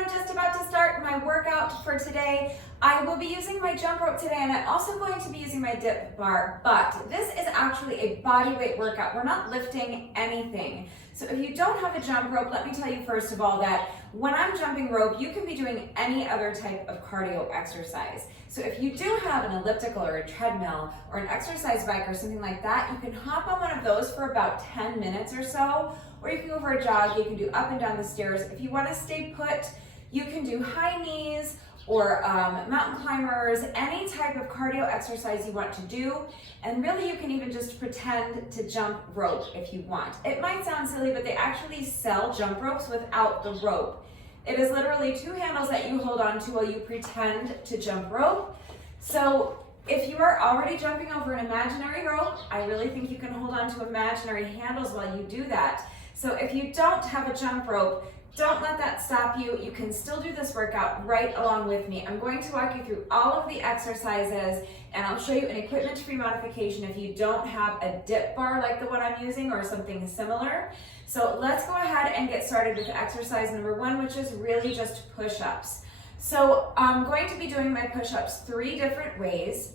I'm just about to start my workout for today. I will be using my jump rope today, and I'm also going to be using my dip bar, but this is actually a body weight workout. We're not lifting anything. So if you don't have a jump rope, let me tell you first of all that when I'm jumping rope, you can be doing any other type of cardio exercise. So if you do have an elliptical or a treadmill or an exercise bike or something like that, you can hop on one of those for about 10 minutes or so, or you can go for a jog, you can do up and down the stairs. If you want to stay put, you can do high knees or mountain climbers, any type of cardio exercise you want to do. And really you can even just pretend to jump rope if you want. It might sound silly, but they actually sell jump ropes without the rope. It is literally two handles that you hold on to while you pretend to jump rope. So if you are already jumping over an imaginary rope, I really think you can hold on to imaginary handles while you do that. So if you don't have a jump rope, don't let that stop you. You can still do this workout right along with me. I'm going to walk you through all of the exercises, and I'll show you an equipment-free modification if you don't have a dip bar like the one I'm using or something similar. So let's go ahead and get started with exercise number 1, which is really just push-ups. So I'm going to be doing my push-ups 3 different ways.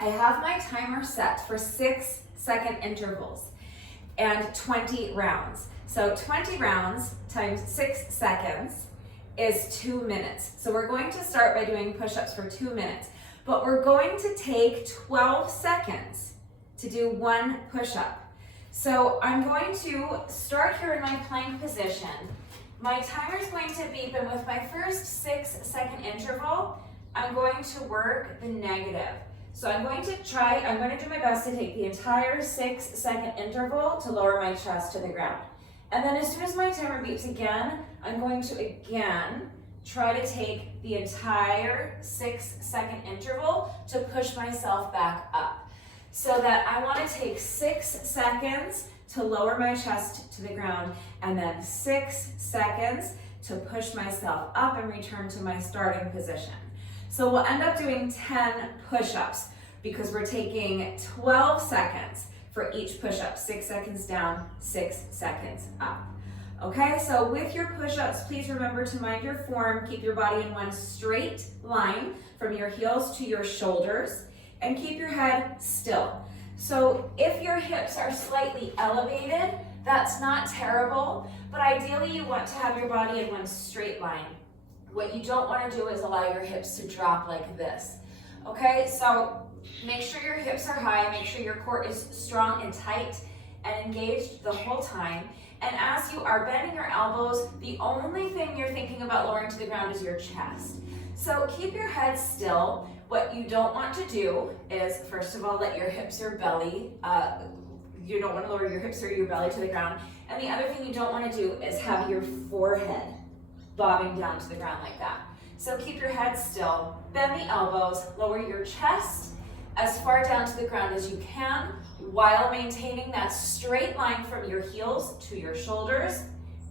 I have my timer set for 6-second intervals and 20 rounds. So 20 rounds times 6 seconds is 2 minutes. So we're going to start by doing push-ups for 2 minutes, but we're going to take 12 seconds to do 1 push-up. So I'm going to start here in my plank position. My timer is going to beep, and with my first 6-second interval, I'm going to work the negative. So I'm going to do my best to take the entire 6-second interval to lower my chest to the ground. And then as soon as my timer beeps again, I'm going to again try to take the entire 6-second interval to push myself back up. So that I want to take 6 seconds to lower my chest to the ground, and then 6 seconds to push myself up and return to my starting position. So we'll end up doing 10 push-ups because we're taking 12 seconds for each push-up. 6 seconds down, 6 seconds up. Okay, so with your push-ups, please remember to mind your form. Keep your body in one straight line from your heels to your shoulders, and keep your head still. So if your hips are slightly elevated, that's not terrible, but ideally you want to have your body in one straight line. What you don't want to do is allow your hips to drop like this. Okay, so make sure your hips are high, make sure your core is strong and tight and engaged the whole time. And as you are bending your elbows, the only thing you're thinking about lowering to the ground is your chest. So keep your head still. What you don't want to do is, first of all, let your hips or belly, you don't want to lower your hips or your belly to the ground. And the other thing you don't want to do is have your forehead bobbing down to the ground like that. So keep your head still, bend the elbows, lower your chest as far down to the ground as you can while maintaining that straight line from your heels to your shoulders.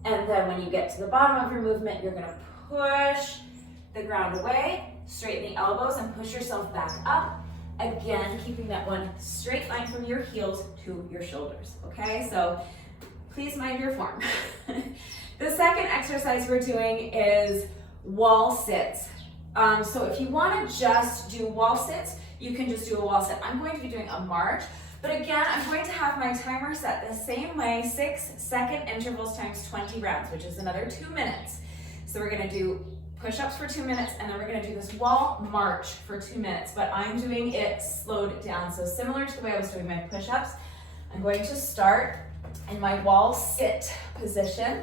And then when you get to the bottom of your movement, you're going to push the ground away, straighten the elbows, and push yourself back up. Again, keeping that one straight line from your heels to your shoulders, okay? So please mind your form. The second exercise we're doing is wall sits. So if you want to just do wall sits, you can just do a wall sit. I'm going to be doing a march, but again, I'm going to have my timer set the same way, 6-second intervals times 20 rounds, which is another 2 minutes. So we're going to do push-ups for 2 minutes, and then we're going to do this wall march for 2 minutes, but I'm doing it slowed down. So similar to the way I was doing my push-ups, I'm going to start in my wall sit position.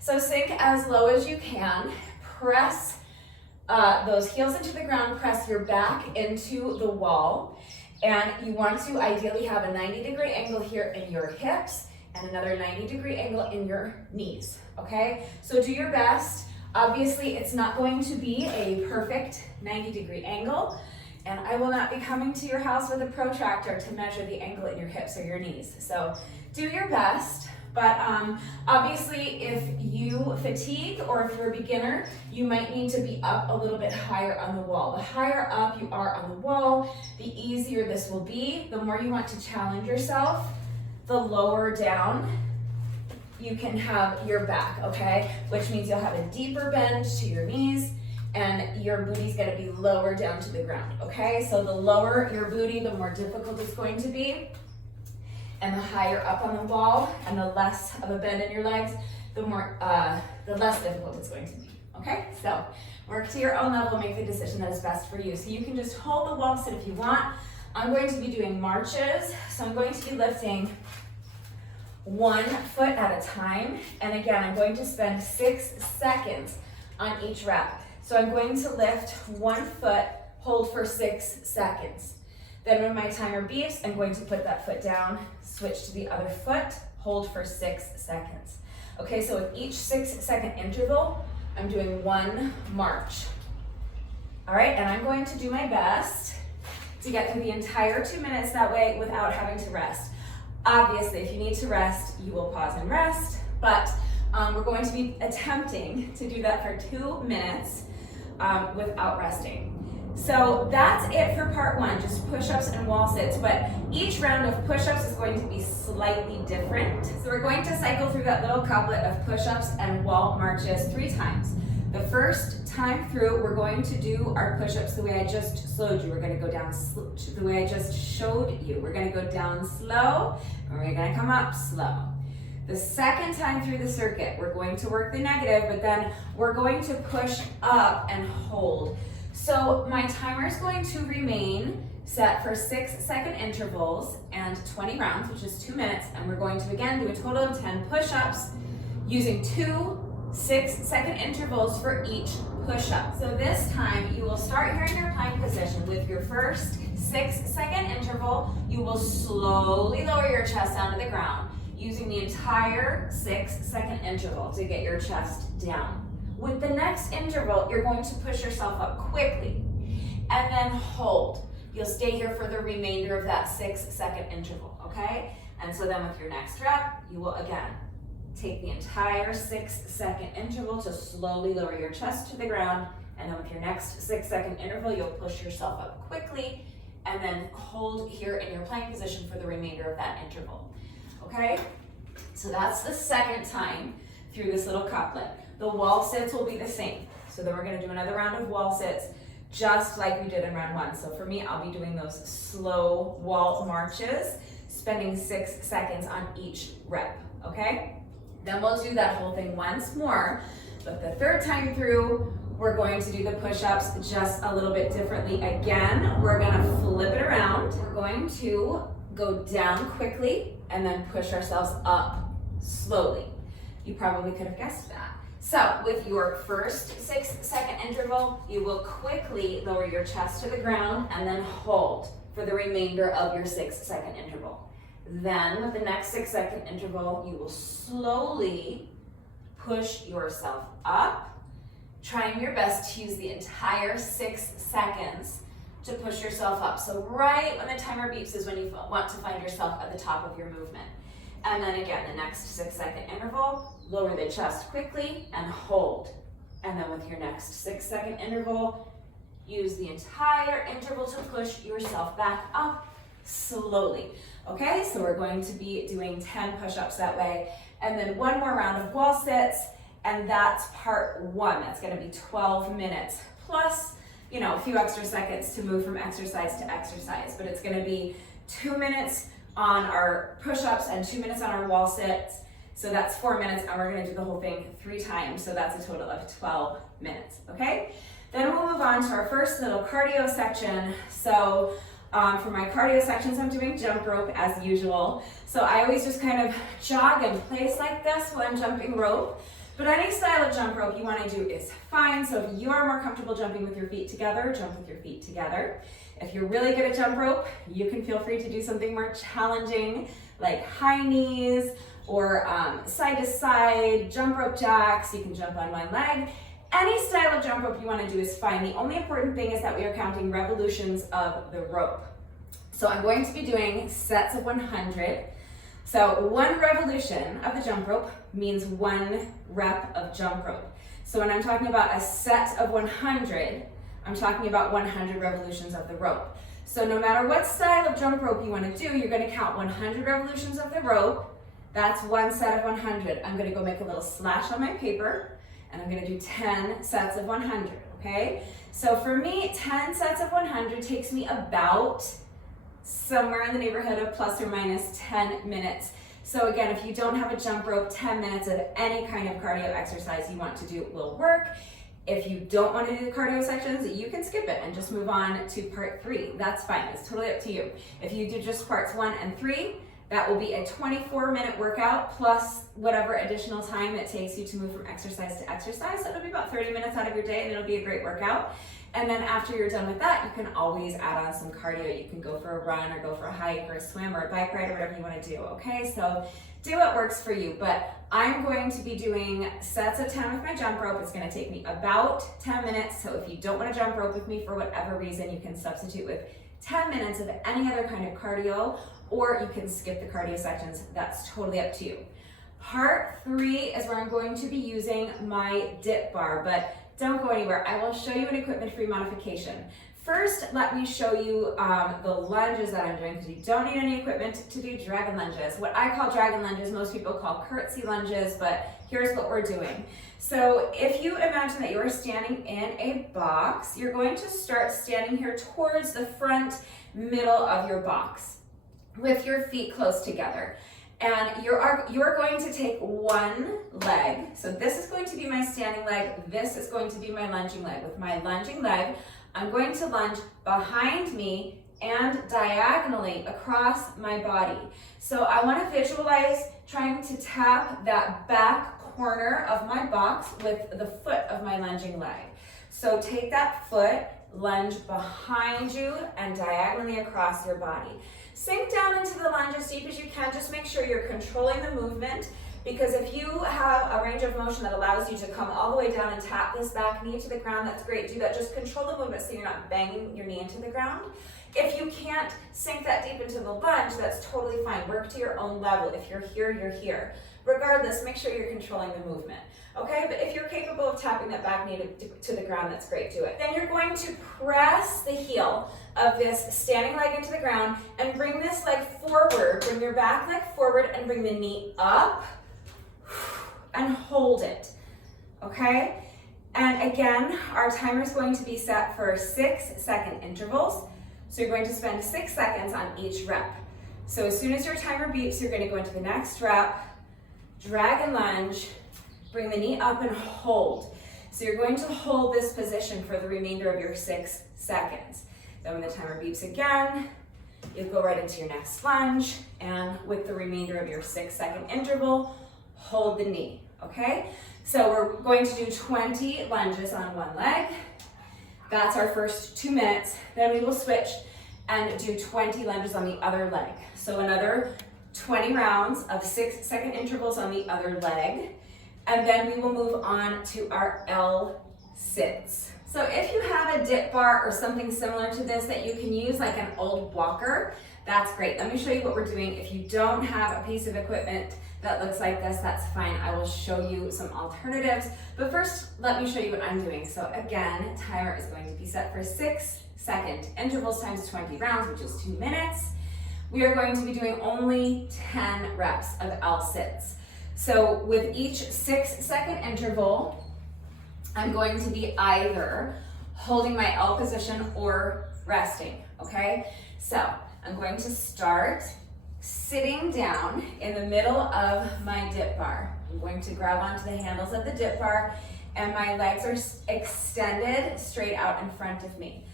So sink as low as you can, press those heels into the ground, press your back into the wall, and you want to ideally have a 90-degree angle here in your hips and another 90-degree angle in your knees, okay? So do your best. Obviously, it's not going to be a perfect 90-degree angle, and I will not be coming to your house with a protractor to measure the angle in your hips or your knees. So do your best, but obviously if you fatigue or if you're a beginner, you might need to be up a little bit higher on the wall. The higher up you are on the wall, the easier this will be. The more you want to challenge yourself, the lower down you can have your back, okay? Which means you'll have a deeper bend to your knees and your booty's gonna be lower down to the ground, okay? So the lower your booty, the more difficult it's going to be. And the higher up on the wall and the less of a bend in your legs, the less difficult it's going to be, okay? So work to your own level, make the decision that is best for you. So you can just hold the wall sit if you want. I'm going to be doing marches. So I'm going to be lifting 1 foot at a time. And again, I'm going to spend 6 seconds on each rep. So I'm going to lift 1 foot, hold for 6 seconds. Then when my timer beeps, I'm going to put that foot down, switch to the other foot, hold for 6 seconds. Okay, so with each 6-second interval, I'm doing 1 march. All right, and I'm going to do my best to get through the entire 2 minutes that way without having to rest. Obviously, if you need to rest, you will pause and rest, but we're going to be attempting to do that for 2 minutes without resting. So that's it for part 1, just push-ups and wall sits, but each round of push-ups is going to be slightly different. So we're going to cycle through that little couplet of push-ups and wall marches 3 times. The first time through, we're going to do our push-ups the way I just slowed you. We're gonna go down the way I just showed you. We're gonna go down slow, and we're gonna come up slow. The second time through the circuit, we're going to work the negative, but then we're going to push up and hold. So my timer is going to remain set for 6-second intervals and 20 rounds, which is 2 minutes, and we're going to again do a total of 10 push-ups using 2 6-second intervals for each push-up. So this time you will start here in your plank position. With your first 6-second interval, you will slowly lower your chest down to the ground using the entire 6-second interval to get your chest down. With the next interval, you're going to push yourself up quickly and then hold. You'll stay here for the remainder of that 6-second interval, okay? And so then with your next rep, you will again take the entire 6-second interval to slowly lower your chest to the ground, and then with your next 6-second interval, you'll push yourself up quickly and then hold here in your plank position for the remainder of that interval, okay? So that's the second time through this little couplet. The wall sits will be the same. So then we're gonna do another round of wall sits just like we did in round 1. So for me, I'll be doing those slow wall marches, spending 6 seconds on each rep, okay? Then we'll do that whole thing once more, but the third time through, we're going to do the push-ups just a little bit differently. Again, we're gonna flip it around. We're going to go down quickly and then push ourselves up slowly. You probably could have guessed that. So with your first 6-second interval, you will quickly lower your chest to the ground and then hold for the remainder of your 6-second interval. Then with the next 6-second interval, you will slowly push yourself up, trying your best to use the entire 6 seconds to push yourself up. So right when the timer beeps is when you want to find yourself at the top of your movement. And then again, the next 6-second interval, lower the chest quickly and hold. And then with your next 6-second interval, use the entire interval to push yourself back up slowly. Okay, so we're going to be doing 10 push-ups that way. And then one more round of wall sits, and that's part 1. That's gonna be 12 minutes plus, you know, a few extra seconds to move from exercise to exercise. But it's gonna be 2 minutes on our push-ups and 2 minutes on our wall sits. So that's 4 minutes, and we're gonna do the whole thing 3 times. So that's a total of 12 minutes, okay? Then we'll move on to our first little cardio section. So for my cardio sections, I'm doing jump rope as usual. So I always just kind of jog in place like this while I'm jumping rope. But any style of jump rope you wanna do is fine. So if you are more comfortable jumping with your feet together, jump with your feet together. If you're really good at jump rope, you can feel free to do something more challenging like high knees or side to side, jump rope jacks. You can jump on one leg. Any style of jump rope you want to do is fine. The only important thing is that we are counting revolutions of the rope. So I'm going to be doing sets of 100. So 1 revolution of the jump rope means 1 rep of jump rope. So when I'm talking about a set of 100, I'm talking about 100 revolutions of the rope. So no matter what style of jump rope you want to do, you're going to count 100 revolutions of the rope, That's one set of 100. I'm gonna go make a little slash on my paper, and I'm gonna do 10 sets of 100, okay? So for me, 10 sets of 100 takes me about somewhere in the neighborhood of plus or minus 10 minutes. So again, if you don't have a jump rope, 10 minutes of any kind of cardio exercise you want to do will work. If you don't want to do the cardio sections, you can skip it and just move on to part 3. That's fine, it's totally up to you. If you do just parts 1 and 3, that will be a 24-minute workout plus whatever additional time it takes you to move from exercise to exercise. So it'll be about 30 minutes out of your day, and it'll be a great workout. And then after you're done with that, you can always add on some cardio. You can go for a run or go for a hike or a swim or a bike ride or whatever you want to do, okay? So do what works for you. But I'm going to be doing sets of 10 with my jump rope. It's going to take me about 10 minutes. So if you don't want to jump rope with me for whatever reason, you can substitute with 10 minutes of any other kind of cardio, or you can skip the cardio sections. That's totally up to you. Part 3 is where I'm going to be using my dip bar, but don't go anywhere. I will show you an equipment-free modification. First, let me show you the lunges that I'm doing, because you don't need any equipment to do dragon lunges. What I call dragon lunges, most people call curtsy lunges, but here's what we're doing. So if you imagine that you are standing in a box, you're going to start standing here towards the front middle of your box with your feet close together. And you're going to take one leg. So this is going to be my standing leg. This is going to be my lunging leg. With my lunging leg, I'm going to lunge behind me and diagonally across my body. So I want to visualize trying to tap that back corner of my box with the foot of my lunging leg. So take that foot, lunge behind you and diagonally across your body. Sink down into the lunge as deep as you can. Just make sure you're controlling the movement, because if you have a range of motion that allows you to come all the way down and tap this back knee to the ground, that's great. Do that. Just control the movement so you're not banging your knee into the ground. If you can't sink that deep into the lunge, that's totally fine. Work to your own level. If you're here, you're here. Regardless, make sure you're controlling the movement. Okay, but if you're capable of tapping that back knee to the ground, that's great, do it. Then you're going to press the heel of this standing leg into the ground and bring this leg forward, bring your back leg forward and bring the knee up and hold it, okay? And again, our timer is going to be set for 6-second intervals. So you're going to spend 6 seconds on each rep. So as soon as your timer beeps, you're going to go into the next rep, dragon lunge, bring the knee up and hold. So you're going to hold this position for the remainder of your 6 seconds. Then when the timer beeps again, you go right into your next lunge, and with the remainder of your 6-second interval, hold the knee, okay? So we're going to do 20 lunges on one leg. That's our first 2 minutes. Then we will switch and do 20 lunges on the other leg. So another 20 rounds of 6-second intervals on the other leg. And then we will move on to our L sits. So if you have a dip bar or something similar to this that you can use, like an old walker, that's great. Let me show you what we're doing. If you don't have a piece of equipment that looks like this, that's fine. I will show you some alternatives. But first, let me show you what I'm doing. So again, timer is going to be set for 6-second intervals times 20 rounds, which is 2 minutes. We are going to be doing only 10 reps of L sits. So with each 6-second interval, I'm going to be either holding my L position or resting, okay? So I'm going to start sitting down in the middle of my dip bar. I'm going to grab onto the handles of the dip bar, and my legs are extended straight out in front of me.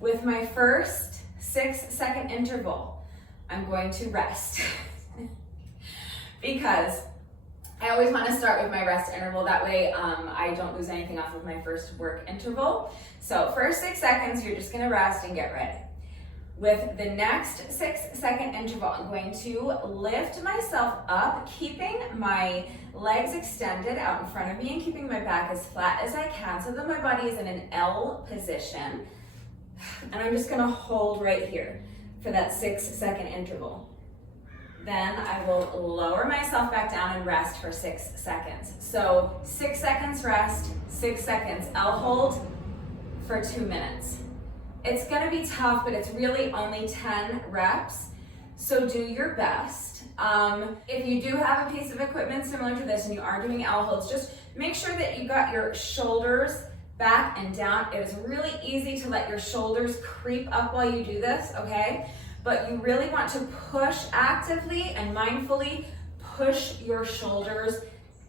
With my first 6-second interval, I'm going to rest because I always want to start with my rest interval. That way I don't lose anything off of my first work interval. So first 6 seconds, you're just going to rest and get ready. With the next 6-second interval, I'm going to lift myself up, keeping my legs extended out in front of me and keeping my back as flat as I can so that my body is in an L position. And I'm just going to hold right here for that 6-second interval. Then I will lower myself back down and rest for 6 seconds. So 6 seconds rest, 6 seconds L hold for 2 minutes. It's gonna be tough, but it's really only 10 reps. so do your best. If you do have a piece of equipment similar to this and you are doing L holds, just make sure that you got your shoulders back and down. It is really easy to let your shoulders creep up while you do this, okay? But you really want to push actively and mindfully push your shoulders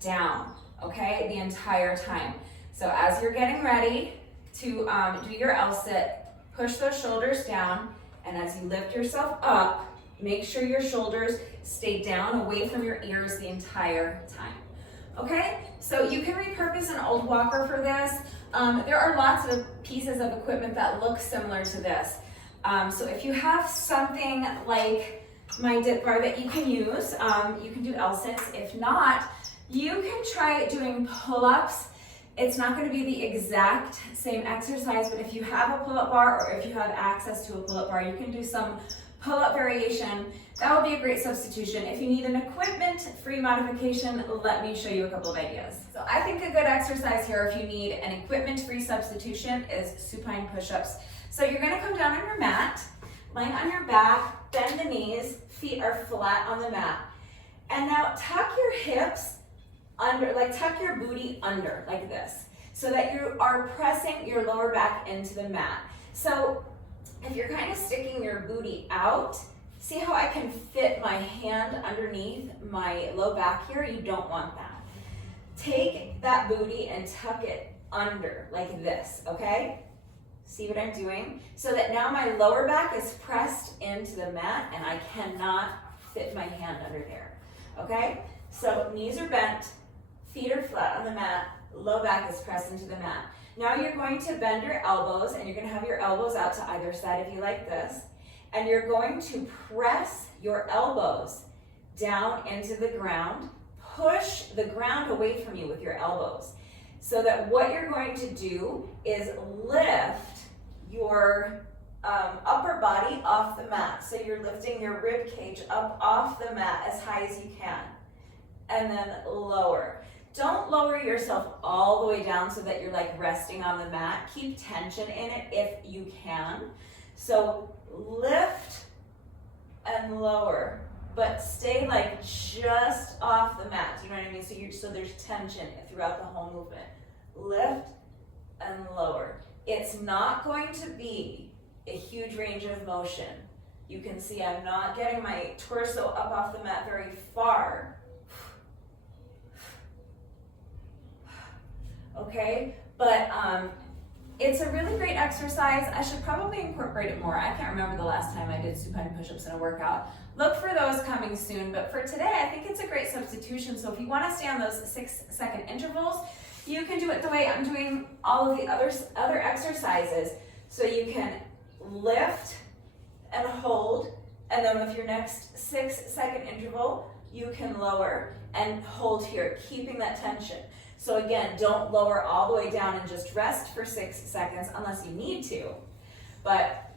down, okay, the entire time. So as you're getting ready to do your L sit, push those shoulders down, and as you lift yourself up, make sure your shoulders stay down away from your ears the entire time. Okay, so you can repurpose an old walker for this. There are lots of pieces of equipment that look similar to this. So if you have something like my dip bar that you can use, you can do L sits. If not, you can try doing pull-ups. It's not going to be the exact same exercise, but if you have a pull-up bar or if you have access to a pull-up bar, you can do some pull-up variation. That would be a great substitution. If you need an equipment-free modification, let me show you a couple of ideas. So I think a good exercise here if you need an equipment-free substitution is supine push-ups. So you're going to come down on your mat, lying on your back, bend the knees, feet are flat on the mat. And now tuck your hips under, like tuck your booty under like this, so that you are pressing your lower back into the mat. So if you're kind of sticking your booty out, see how I can fit my hand underneath my low back here? You don't want that. Take that booty and tuck it under like this, okay? See what I'm doing? So that now my lower back is pressed into the mat and I cannot fit my hand under there, okay? So knees are bent, feet are flat on the mat, low back is pressed into the mat. Now you're going to bend your elbows and you're going to have your elbows out to either side of you like this. And you're going to press your elbows down into the ground. Push the ground away from you with your elbows. So that what you're going to do is lift your upper body off the mat. So you're lifting your rib cage up off the mat as high as you can. And then lower. Don't lower yourself all the way down so that you're like resting on the mat. Keep tension in it if you can. So lift and lower, but stay like just off the mat. Do you know what I mean? So there's tension throughout the whole movement. Lift and lower. It's not going to be a huge range of motion. You can see I'm not getting my torso up off the mat very far. Okay, but it's a really great exercise. I should probably incorporate it more. I can't remember the last time I did supine push-ups in a workout. Look for those coming soon, but for today, I think it's a great substitution. So if you want to stay on those 6-second intervals, you can do it the way I'm doing all of the other exercises. So you can lift and hold, and then with your next 6-second interval, you can lower and hold here, keeping that tension. So again, don't lower all the way down and just rest for 6 seconds unless you need to. But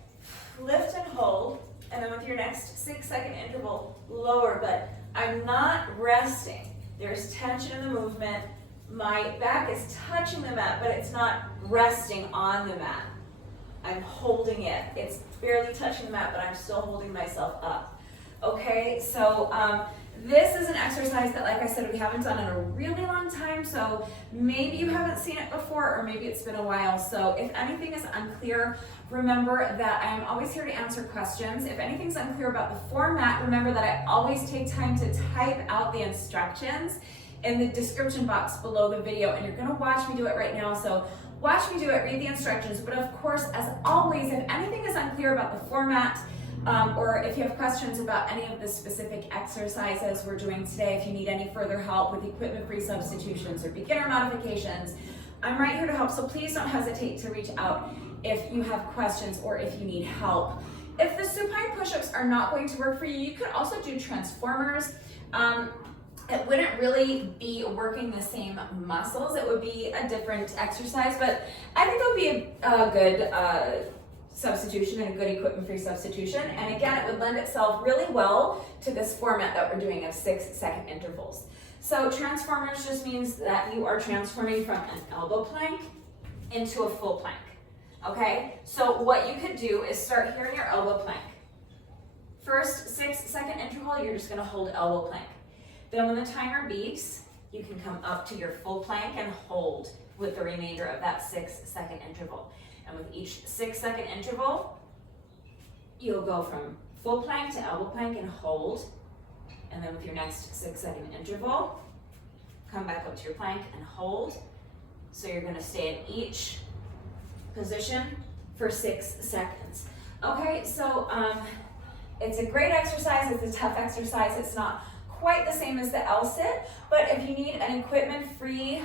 lift and hold, and then with your next 6-second interval, lower. But I'm not resting. There's tension in the movement. My back is touching the mat, but it's not resting on the mat. I'm holding it. It's barely touching the mat, but I'm still holding myself up. Okay, so this is an exercise that, like I said, we haven't done in a really long time, so maybe you haven't seen it before, or maybe it's been a while. So if anything is unclear, remember that I am always here to answer questions. If anything's unclear about the format, remember that I always take time to type out the instructions in the description box below the video, and you're gonna watch me do it right now. So watch me do it, read the instructions, but of course, as always, if anything is unclear about the format, or if you have questions about any of the specific exercises we're doing today, if you need any further help with equipment-free substitutions or beginner modifications, I'm right here to help, so please don't hesitate to reach out if you have questions or if you need help. If the supine push-ups are not going to work for you, you could also do transformers. It wouldn't really be working the same muscles, it would be a different exercise, but I think it would be a good substitution and a good equipment-free substitution. And again, it would lend itself really well to this format that we're doing of 6-second intervals. So transformers just means that you are transforming from an elbow plank into a full plank, okay? So what you could do is start here in your elbow plank. First 6-second interval, you're just gonna hold elbow plank. Then when the timer beeps, you can come up to your full plank and hold with the remainder of that 6-second interval. And with each 6-second interval, you'll go from full plank to elbow plank and hold. And then with your next 6-second interval, come back up to your plank and hold. So you're gonna stay in each position for 6 seconds. Okay, so it's a great exercise, it's a tough exercise, it's not quite the same as the L-sit, but if you need an equipment-free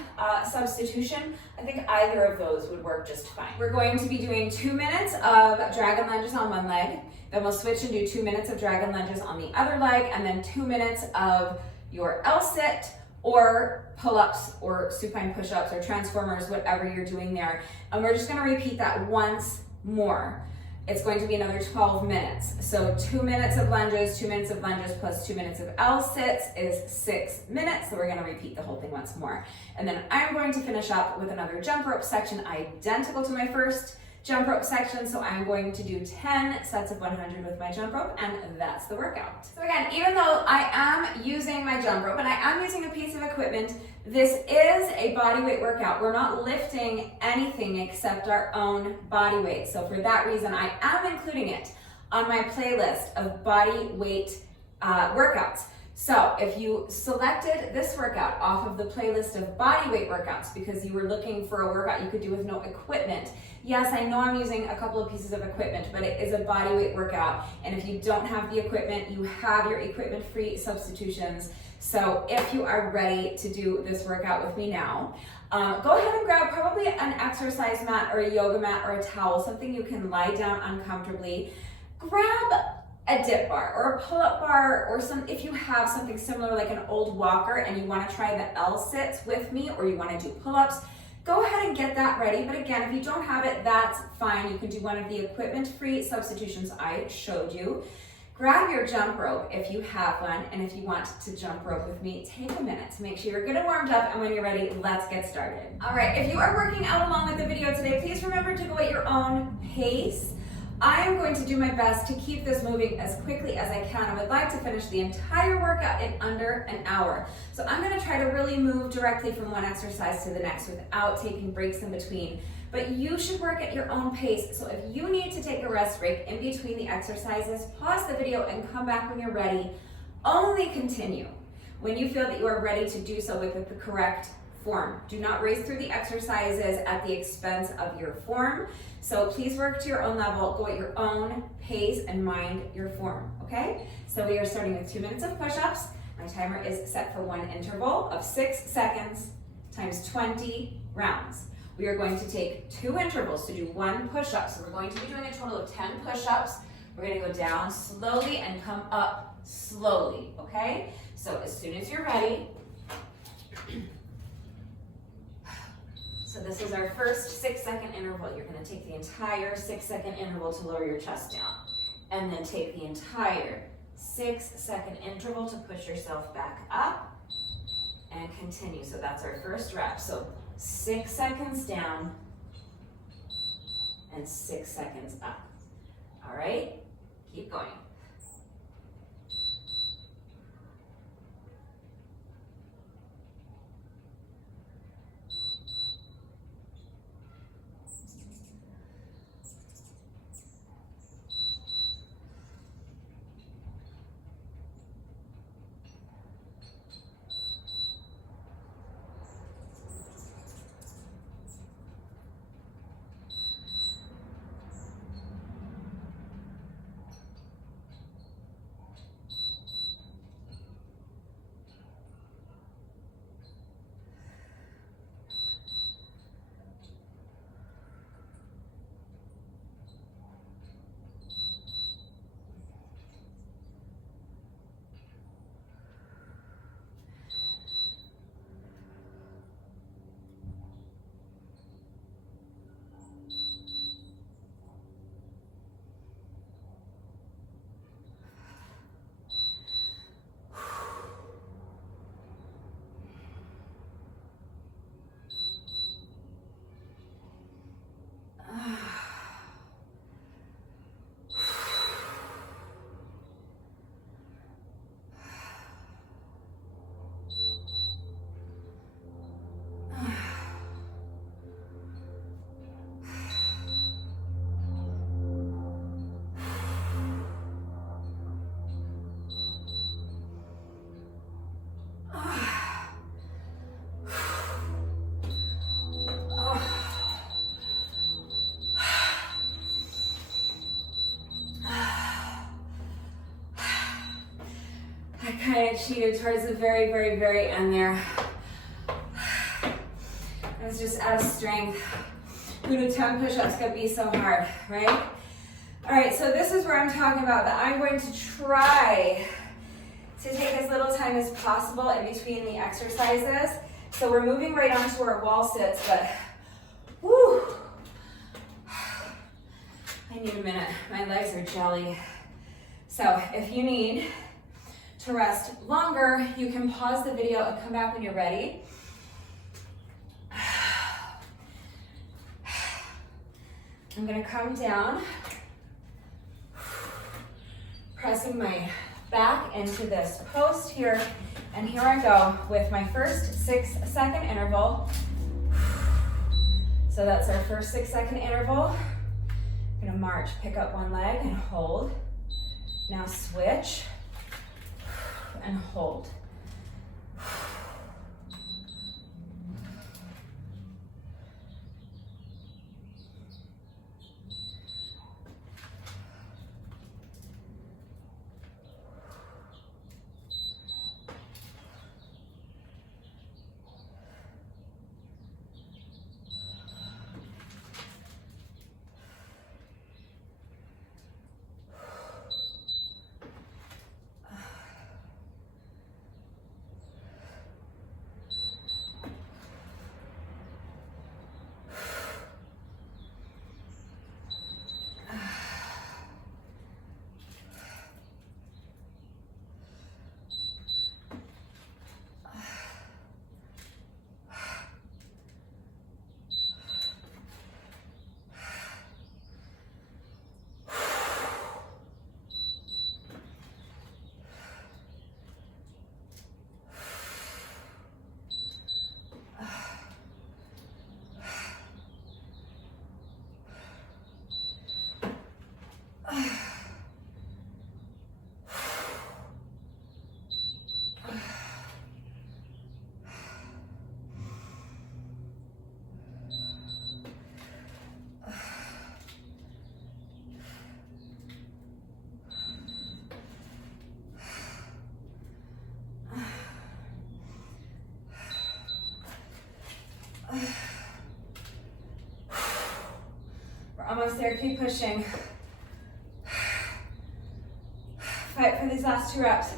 substitution, I think either of those would work just fine. We're going to be doing 2 minutes of dragon lunges on one leg, then we'll switch and do 2 minutes of dragon lunges on the other leg, and then 2 minutes of your L-sit, or pull-ups, or supine push-ups, or transformers, whatever you're doing there. And we're just gonna repeat that once more. It's going to be another 12 minutes. So 2 minutes of lunges, 2 minutes of lunges plus 2 minutes of L-sits is 6 minutes. So we're gonna repeat the whole thing once more. And then I'm going to finish up with another jump rope section identical to my first jump rope section. So I'm going to do 10 sets of 100 with my jump rope, and that's the workout. So again, even though I am using my jump rope and I am using a piece of equipment, this is a body weight workout. We're not lifting anything except our own body weight. So for that reason, I am including it on my playlist of body weight workouts. So if you selected this workout off of the playlist of body weight workouts because you were looking for a workout you could do with no equipment, yes, I know I'm using a couple of pieces of equipment, but it is a body weight workout. And if you don't have the equipment, you have your equipment-free substitutions. So if you are ready to do this workout with me now, go ahead and grab probably an exercise mat or a yoga mat or a towel, something you can lie down uncomfortably. Grab a dip bar or a pull-up bar, or if you have something similar like an old walker and you want to try the L-sits with me, or you want to do pull-ups, go ahead and get that ready. But again, if you don't have it, that's fine. You can do one of the equipment-free substitutions I showed you. Grab your jump rope if you have one, and if you want to jump rope with me, take a minute to make sure you're good and warmed up, and when you're ready, let's get started. All right, if you are working out along with the video today, please remember to go at your own pace. I am going to do my best to keep this moving as quickly as I can. I would like to finish the entire workout in under an hour. So I'm gonna try to really move directly from one exercise to the next without taking breaks in between. But you should work at your own pace. So if you need to take a rest break in between the exercises, pause the video and come back when you're ready. Only continue when you feel that you are ready to do so with the correct form. Do not race through the exercises at the expense of your form. So please work to your own level, go at your own pace, and mind your form, okay? So we are starting with 2 minutes of push-ups. My timer is set for one interval of 6 seconds times 20 rounds. We are going to take 2 intervals to do 1 push-up. So we're going to be doing a total of 10 push-ups. We're gonna go down slowly and come up slowly, okay? So as soon as you're ready, so this is our first 6-second interval. You're gonna take the entire 6-second interval to lower your chest down, and then take the entire 6-second interval to push yourself back up and continue. So that's our first rep. So 6 seconds down and 6 seconds up. All right, keep going. I cheated towards the very, very, very end there. I was just out of strength. Who knew 10 push-ups could be so hard, right? All right, so this is where I'm talking about that I'm going to try to take as little time as possible in between the exercises. So we're moving right onto where wall sits, but whew, I need a minute. My legs are jelly. So if you need to rest longer, you can pause the video and come back when you're ready. I'm gonna come down, pressing my back into this post here, and here I go with my first 6-second interval. So that's our first 6-second interval. I'm gonna march, pick up one leg and hold. Now switch and hold. We're almost there, keep pushing. Fight for these last 2 reps.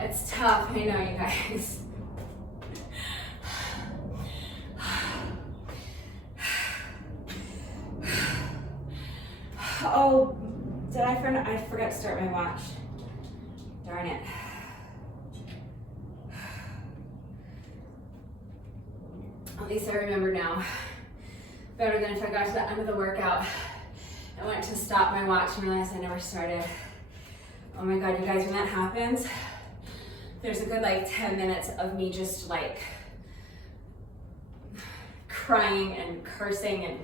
It's tough, I know, you guys. Oh, I forgot to start my watch. Darn it. At least I remember now. Better than if I got to the end of the workout. I went to stop my watch and realized I never started. Oh my God, you guys, when that happens, there's a good like 10 minutes of me just like crying and cursing and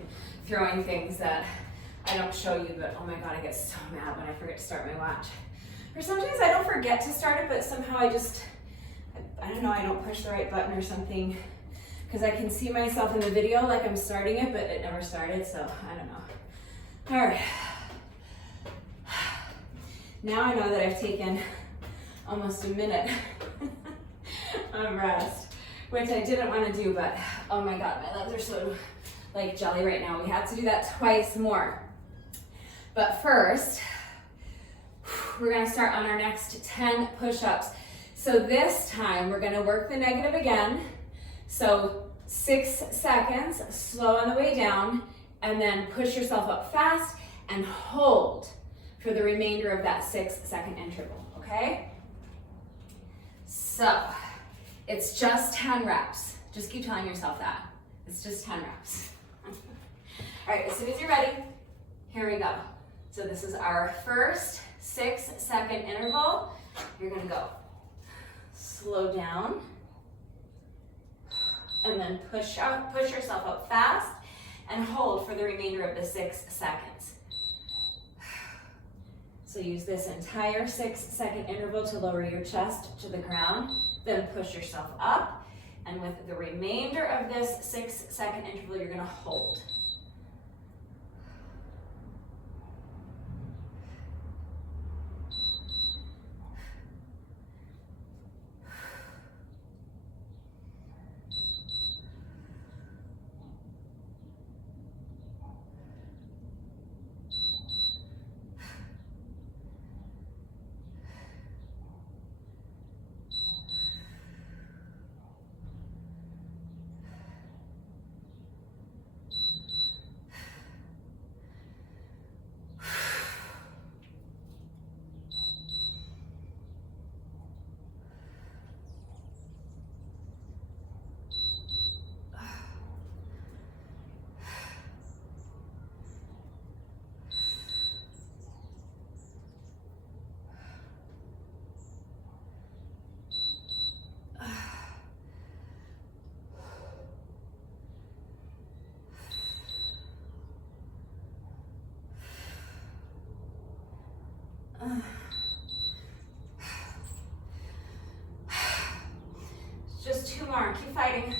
throwing things that I don't show you, but oh my God, I get so mad when I forget to start my watch. Or sometimes I don't forget to start it, but somehow I don't know, I don't push the right button or something, because I can see myself in the video like I'm starting it, but it never started, so I don't know. All right. Now I know that I've taken almost a minute of rest, which I didn't want to do, but oh my God, my legs are so like jelly right now. We have to do that twice more. But first, we're gonna start on our next 10 push-ups. So this time, we're gonna work the negative again. So 6 seconds, slow on the way down, and then push yourself up fast and hold for the remainder of that 6-second interval, okay? So, it's just 10 reps. Just keep telling yourself that. It's just 10 reps. All right, as soon as you're ready, here we go. So this is our first 6-second interval. You're gonna go slow down, and then push yourself up fast, and hold for the remainder of the 6 seconds. So use this entire 6-second interval to lower your chest to the ground, then push yourself up. And with the remainder of this 6-second interval, you're gonna hold. Just 2 more, keep fighting.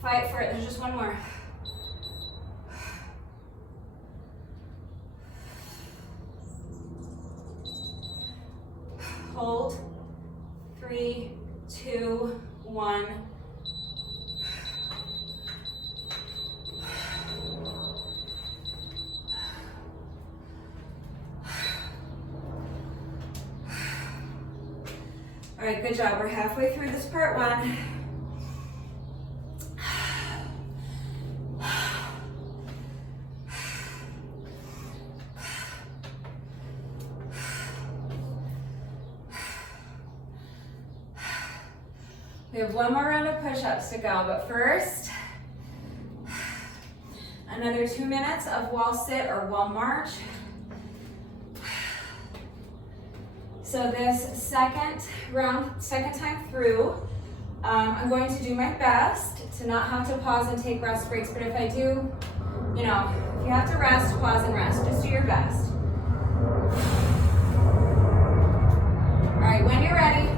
Fight for it, there's just 1 more. Hold, 3, 2, 1. All right, good job. We're halfway through this part 1. We have 1 more round of push-ups to go, but first, another 2 minutes of wall sit or wall march. So this second time through, I'm going to do my best to not have to pause and take rest breaks, but if I do, you know, if you have to rest, pause and rest. Just do your best. All right, when you're ready.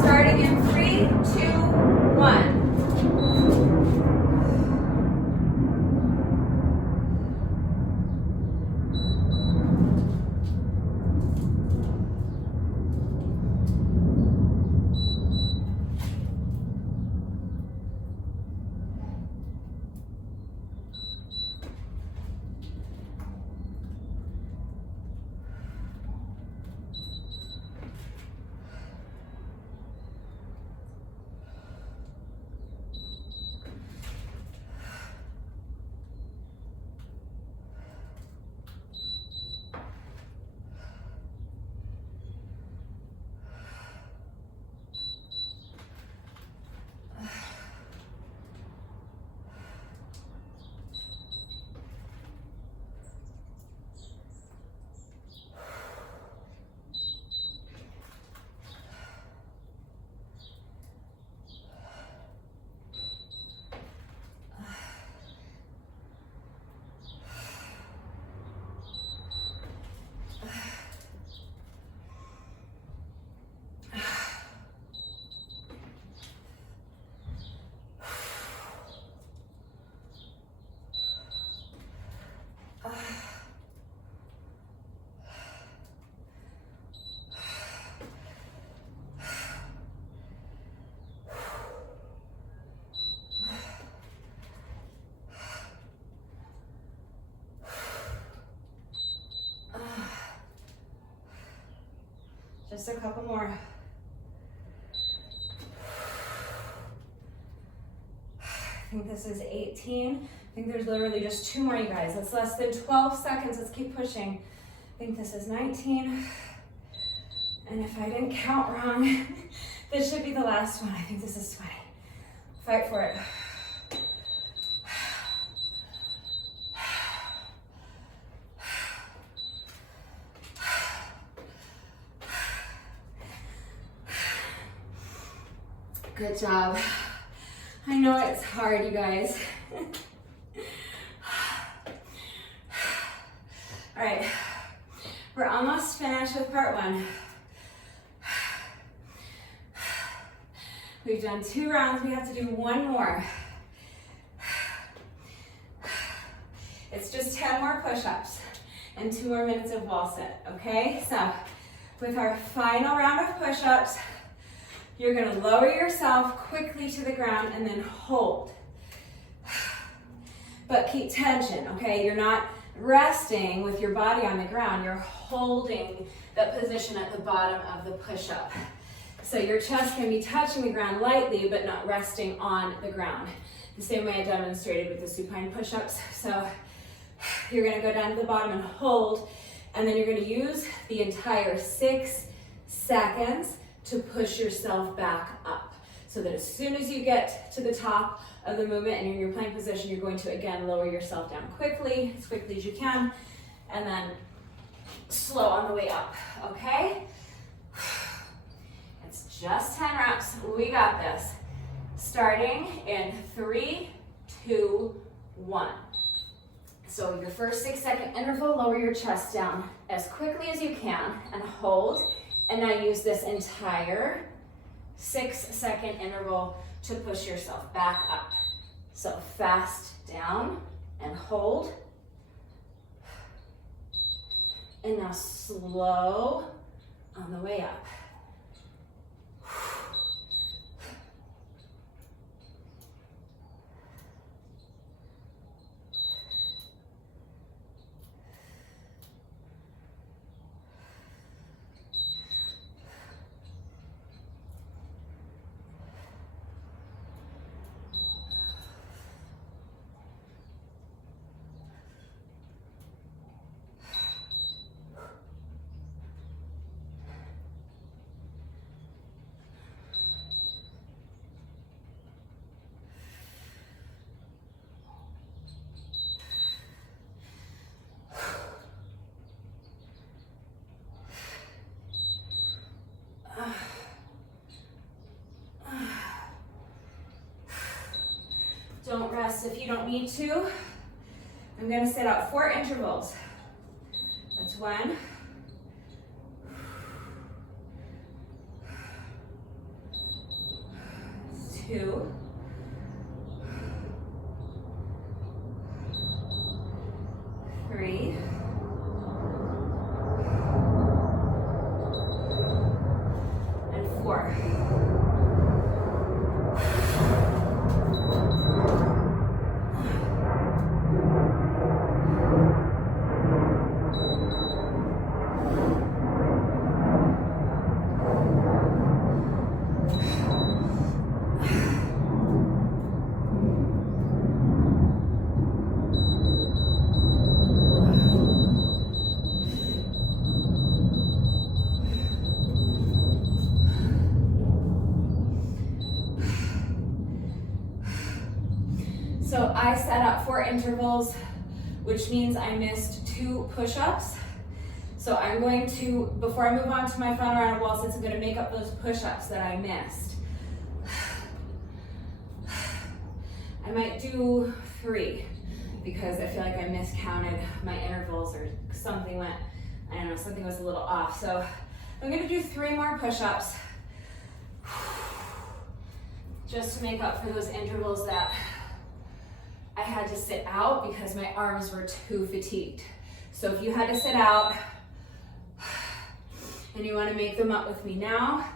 Starting in 3, 2, 1. Just a couple more. I think this is 18. I think there's literally just 2 more, you guys. That's less than 12 seconds. Let's keep pushing. I think this is 19. And if I didn't count wrong, this should be the last one. I think this is 20. Fight for it. Good job. I know it's hard, you guys. All right, we're almost finished with part one. We've done 2 rounds, we have to do 1 more. It's just 10 more push-ups and 2 more minutes of wall sit, okay? So with our final round of push-ups, you're gonna lower yourself quickly to the ground and then hold. But keep tension, okay? You're not resting with your body on the ground, you're holding that position at the bottom of the push-up. So your chest can be touching the ground lightly, but not resting on the ground. The same way I demonstrated with the supine push-ups. So you're gonna go down to the bottom and hold, and then you're gonna use the entire 6 seconds to push yourself back up. So that as soon as you get to the top of the movement and you're in your plank position, you're going to again lower yourself down quickly, as quickly as you can, and then slow on the way up, okay? It's just 10 reps, we got this. Starting in 3, 2, 1. So your first 6-second interval, lower your chest down as quickly as you can and hold. And now use this entire 6-second interval to push yourself back up. So fast down and hold. And now slow on the way up. Don't rest if you don't need to. I'm gonna set out 4 intervals. That's 1, 2, 3, and 4. So I set up 4 intervals, which means I missed 2 push-ups. So I'm going to, before I move on to my final round of wall sits, I'm gonna make up those push-ups that I missed. I might do 3 because I feel like I miscounted my intervals or something went, I don't know, something was a little off. So I'm gonna do 3 more push-ups just to make up for those intervals that I had to sit out because my arms were too fatigued. So if you had to sit out and you want to make them up with me now,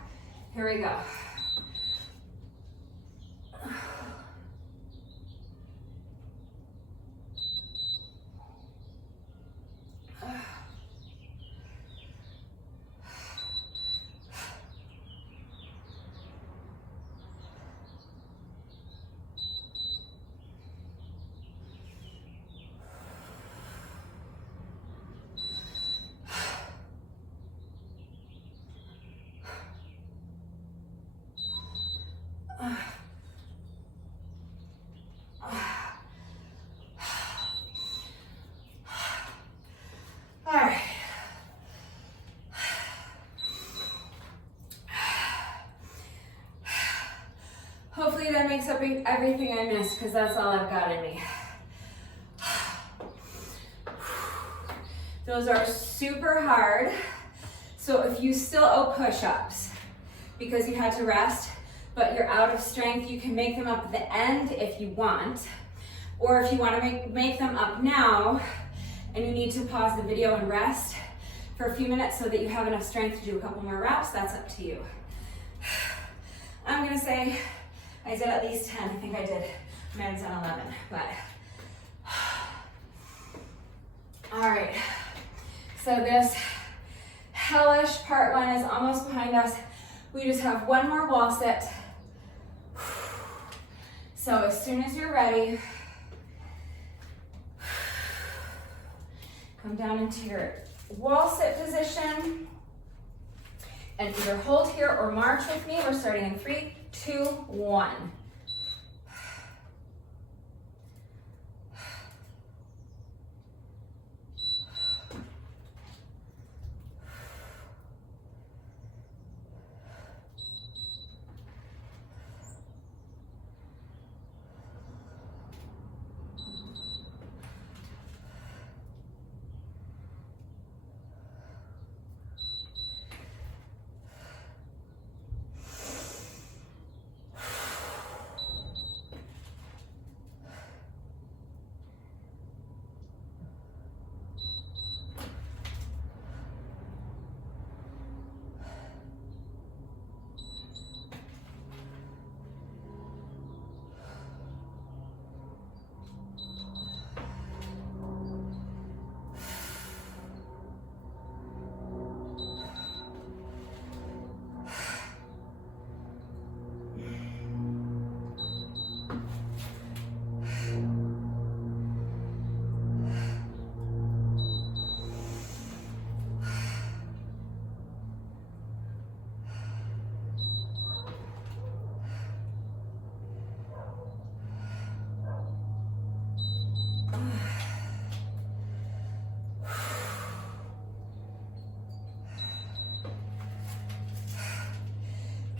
here we go. Hopefully that makes up everything I missed, because that's all I've got in me. Those are super hard. So if you still owe push-ups because you had to rest, but you're out of strength, you can make them up at the end if you want. Or if you want to make them up now and you need to pause the video and rest for a few minutes so that you have enough strength to do a couple more reps, that's up to you. I'm gonna say I did at least 10. I think I did. I might have done 11, but. All right, so this hellish part 1 is almost behind us. We just have one more wall sit. So as soon as you're ready, come down into your wall sit position and either hold here or march with me. We're starting in 3, 2, 1.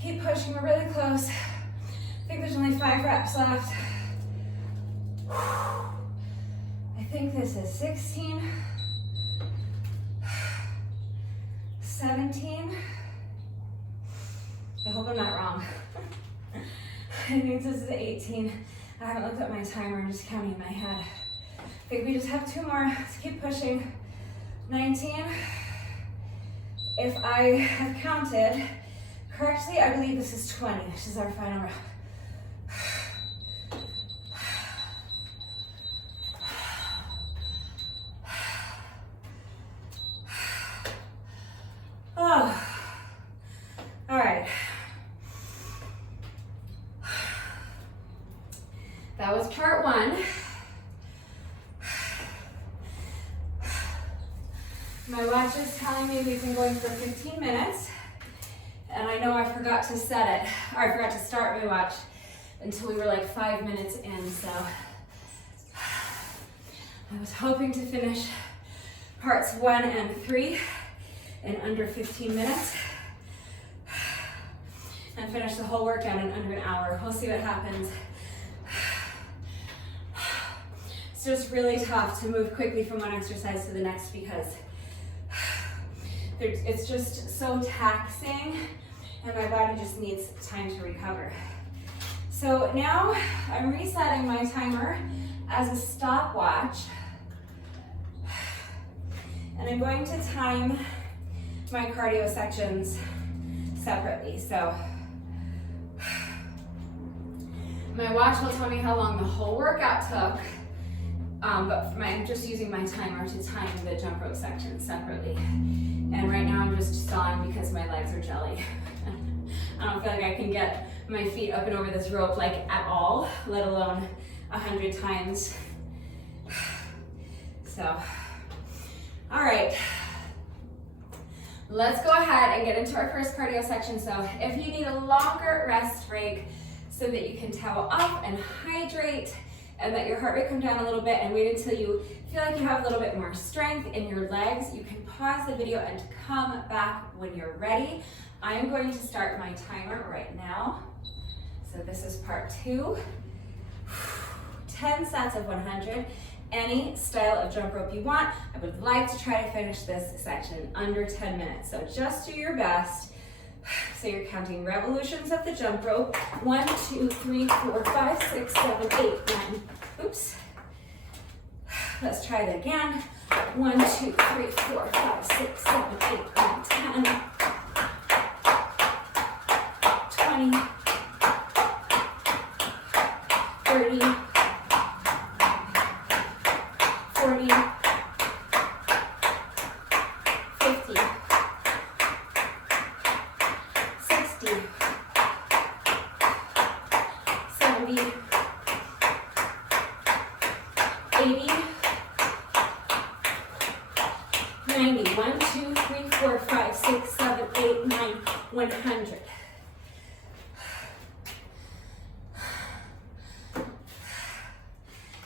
Keep pushing, we're really close. I think there's only 5 reps left. I think this is 16, 17. I hope I'm not wrong. I think this is 18. I haven't looked at my timer, I'm just counting in my head. I think we just have 2 more. Let's keep pushing. 19. If I have counted correctly, I believe this is 20. This is our final rep. Oh. All right. That was part 1. My watch is telling me we've been going for 15 minutes. And I know I forgot to set it, or I forgot to start my watch until we were like 5 minutes in, so I was hoping to finish parts 1 and 3 in under 15 minutes and finish the whole workout in under an hour. We'll see what happens. It's just really tough to move quickly from one exercise to the next because it's just so taxing and my body just needs time to recover. So now I'm resetting my timer as a stopwatch and I'm going to time my cardio sections separately. So my watch will tell me how long the whole workout took, but I'm just using my timer to time the jump rope section separately. And right now I'm just stalling because my legs are jelly. I don't feel like I can get my feet up and over this rope like at all, let alone 100 times. So, all right. Let's go ahead and get into our first cardio section. So if you need a longer rest break so that you can towel off and hydrate and let your heart rate come down a little bit and wait until you feel like you have a little bit more strength in your legs, you can pause the video and come back when you're ready. I'm going to start my timer right now. So So this is part 2. 10 sets of 100. Any style of jump rope you want. I would like to try to finish this section in under 10 minutes. So just do your best. So you're counting revolutions of the jump rope. 1, 2, 3, 4, 5, 6, 7, 8, 9. Oops. Let's try that again. 1, 2, 3, 4, 5, 6, 7, 8, 9, 10, 20, 30, 40, 50, 60, 70, 80, 90, 1, 2, 3, 4, 5, 6, 7, 8, 9, 100.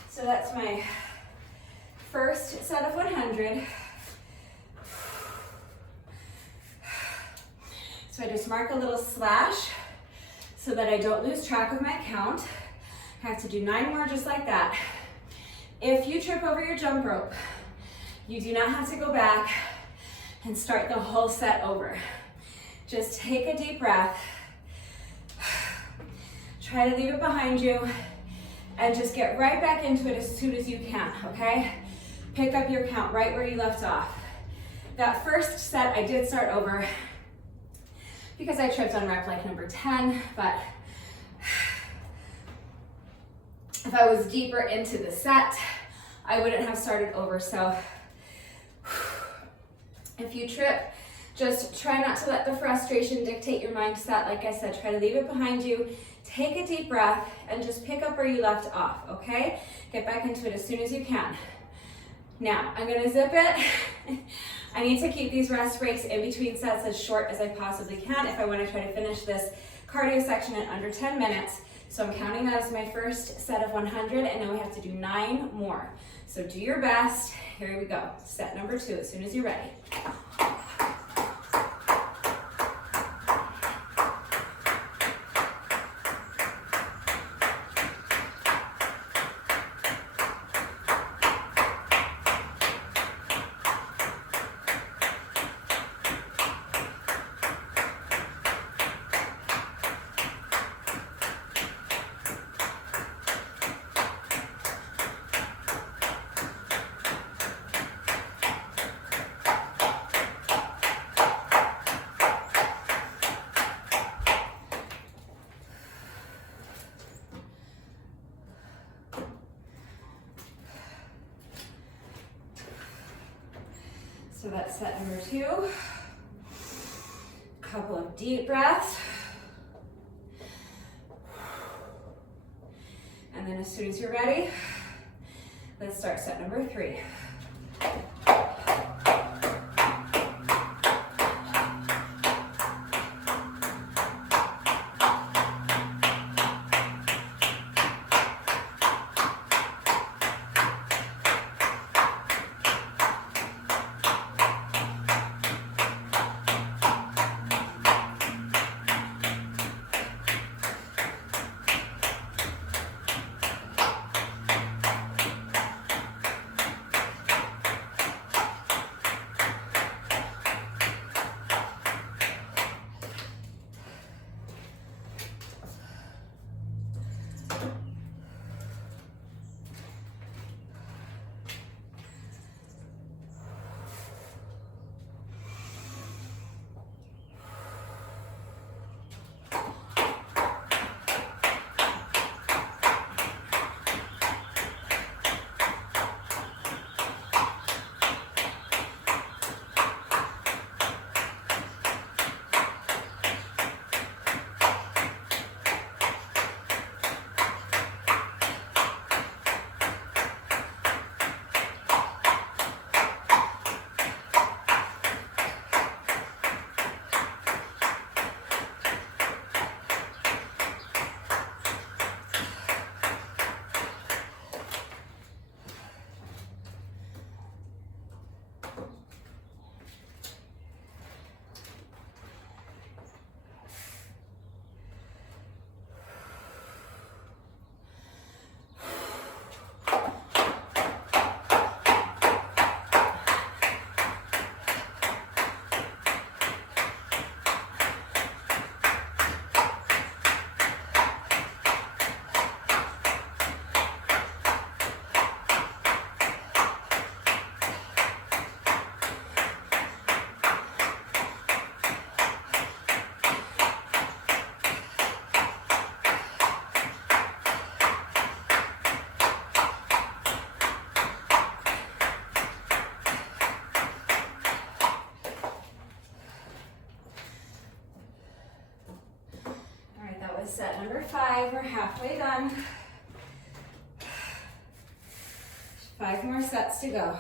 So that's my first set of 100. So I just mark a little slash so that I don't lose track of my count. I have to do 9 more just like that. If you trip over your jump rope, you do not have to go back and start the whole set over. Just take a deep breath. Try to leave it behind you and just get right back into it as soon as you can, okay? Pick up your count right where you left off. That first set I did start over because I tripped on rep like number 10, but if I was deeper into the set, I wouldn't have started over. So if you trip, just try not to let the frustration dictate your mindset. Like I said, try to leave it behind you. Take a deep breath and just pick up where you left off, okay? Get back into it as soon as you can. Now, I'm gonna zip it. I need to keep these rest breaks in between sets as short as I possibly can if I wanna try to finish this cardio section in under 10 minutes. So I'm counting that as my first set of 100, and now we have to do 9 more. So do your best. Here we go. Set number 2 as soon as you're ready. So that's set number 2. Couple of deep breaths. And then as soon as you're ready, let's start set number 3. 5, we're halfway done. 5 more sets to go.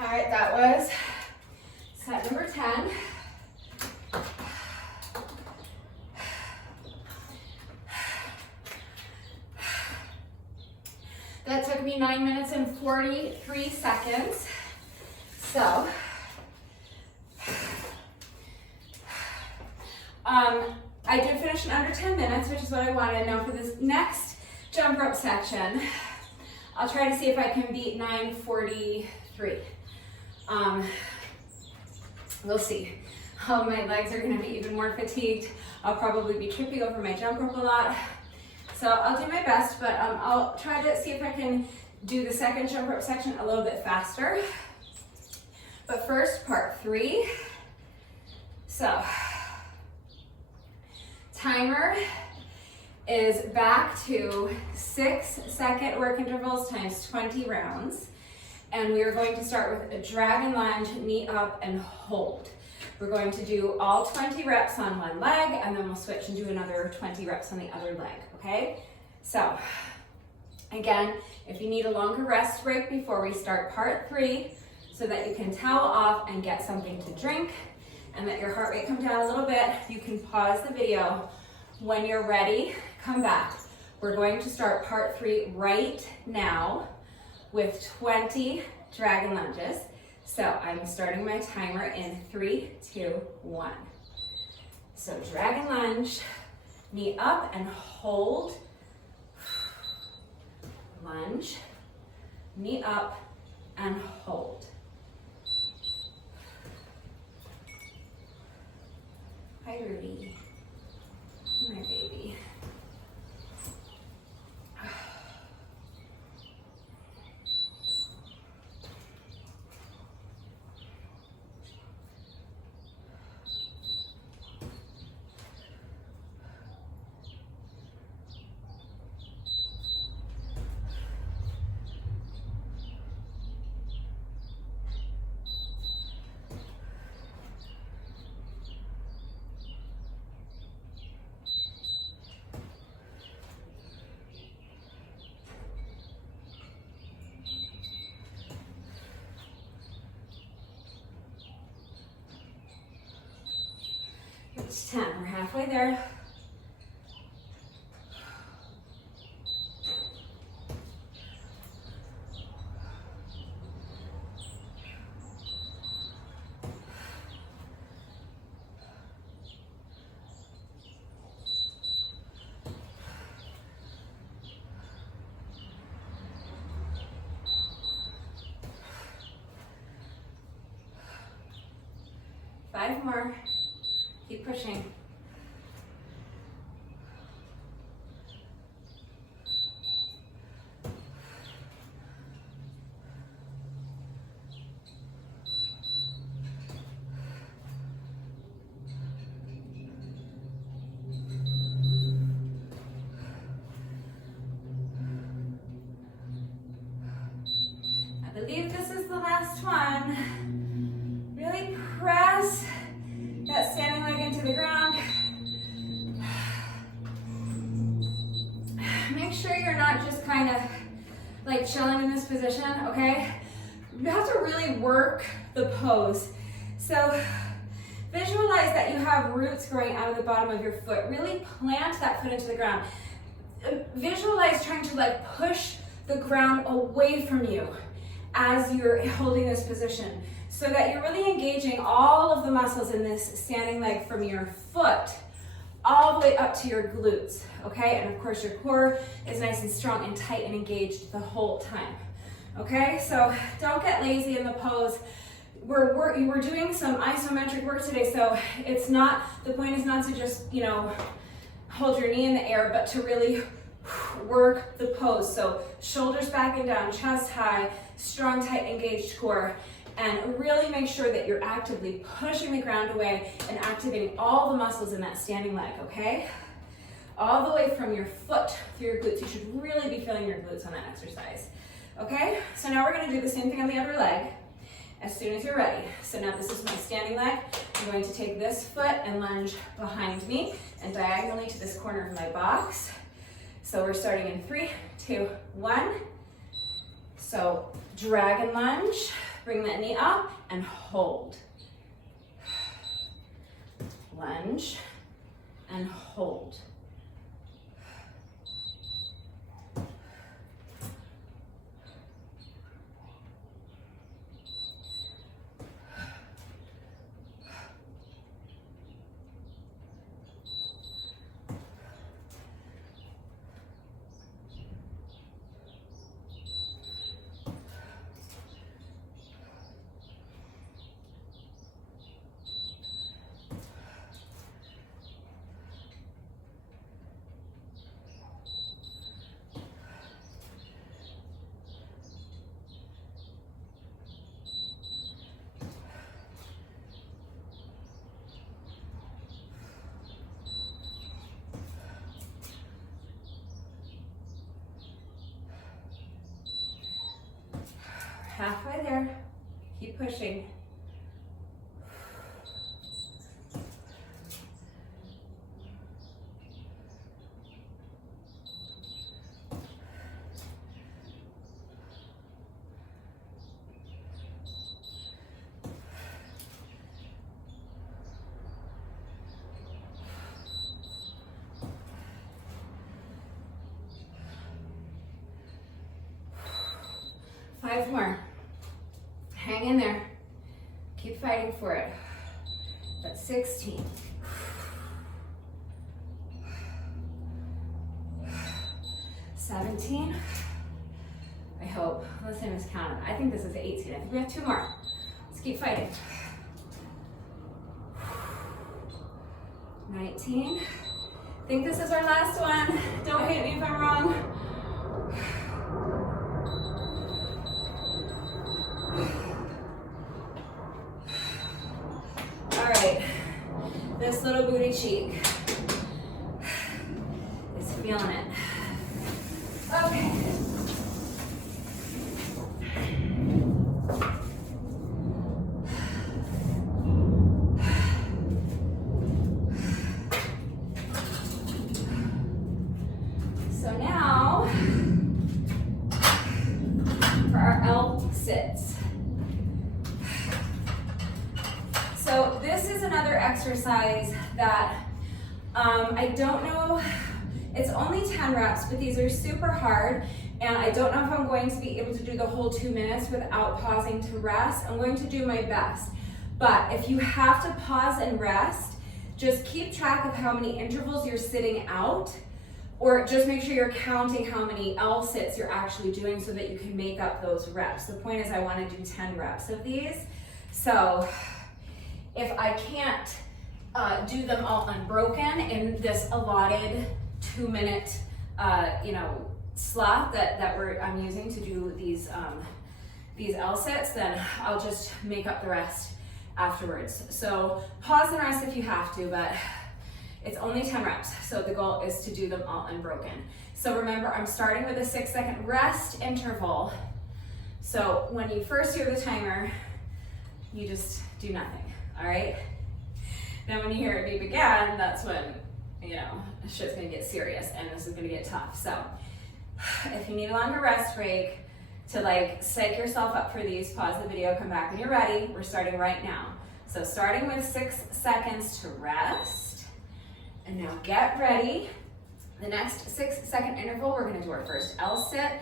All right, that was set number 10. That took me 9 minutes and 43 seconds. So, I did finish in under 10 minutes, which is what I wanted. Now for this next jump rope section, I'll try to see if I can beat 9:43. We'll see. My legs are gonna be even more fatigued. I'll probably be tripping over my jump rope a lot. So I'll do my best, but I'll try to see if I can do the second jump rope section a little bit faster. But first, part 3. So, timer is back to 6-second work intervals times 20 rounds. And we are going to start with a dragon lunge, knee up and hold. We're going to do all 20 reps on one leg, and then we'll switch and do another 20 reps on the other leg, okay? So, again, if you need a longer rest break before we start part 3, so that you can towel off and get something to drink, and let your heart rate come down a little bit, you can pause the video. When you're ready, come back. We're going to start part 3 right now with 20 dragon lunges. So I'm starting my timer in 3, 2, 1. So dragon lunge, knee up and hold. Lunge, knee up and hold. Hi, Rudy, my baby. 10, we're halfway there. Five more. Keep pushing. I believe this is the last one. Really press that standing leg into the ground. Make sure you're not just kind of like chilling in this position, okay? You have to really work the pose. So visualize that you have roots growing out of the bottom of your foot. Really plant that foot into the ground. Visualize trying to like push the ground away from you as you're holding this position, so that you're really engaging all of the muscles in this standing leg from your foot all the way up to your glutes, okay? And of course your core is nice and strong and tight and engaged the whole time, okay? So don't get lazy in the pose. We're doing some isometric work today, so it's not, the point is not to just, you know, hold your knee in the air, but to really work the pose. So shoulders back and down, chest high, strong, tight, engaged core, and really make sure that you're actively pushing the ground away and activating all the muscles in that standing leg, okay? All the way from your foot through your glutes. You should really be feeling your glutes on that exercise, okay? So now we're gonna do the same thing on the other leg as soon as you're ready. So now this is my standing leg. I'm going to take this foot and lunge behind me and diagonally to this corner of my box. So we're starting in 3, 2, 1. So dragon lunge, bring that knee up and hold. Lunge and hold. keep pushing. Five more. Hang in there. Keep fighting for it. That's 16. 17. I hope. Unless I miscounted. I think this is 18. I think we have 2 more. Let's keep fighting. 19. I think this is our last one. Don't hate me if I'm wrong. All right, this little booty cheek is feeling it. Okay. So now, for our L sits. So this is another exercise that I don't know, it's only 10 reps, but these are super hard, and I don't know if I'm going to be able to do the whole 2 minutes without pausing to rest. I'm going to do my best, but if you have to pause and rest, just keep track of how many intervals you're sitting out, or just make sure you're counting how many L sits you're actually doing so that you can make up those reps. The point is I want to do 10 reps of these. So if I can't do them all unbroken in this allotted 2 minute, slot that I'm using to do these L sits, then I'll just make up the rest afterwards. So pause and rest if you have to, but it's only 10 reps. So the goal is to do them all unbroken. So remember, I'm starting with a 6-second rest interval. So when you first hear the timer, you just do nothing, all right? Then when you hear it beep again, that's when, shit's gonna get serious and this is gonna get tough. So if you need a longer rest break to psych yourself up for these, pause the video, come back when you're ready. We're starting right now. So starting with 6 seconds to rest. And now get ready. The next 6-second interval, we're gonna do our first L sit.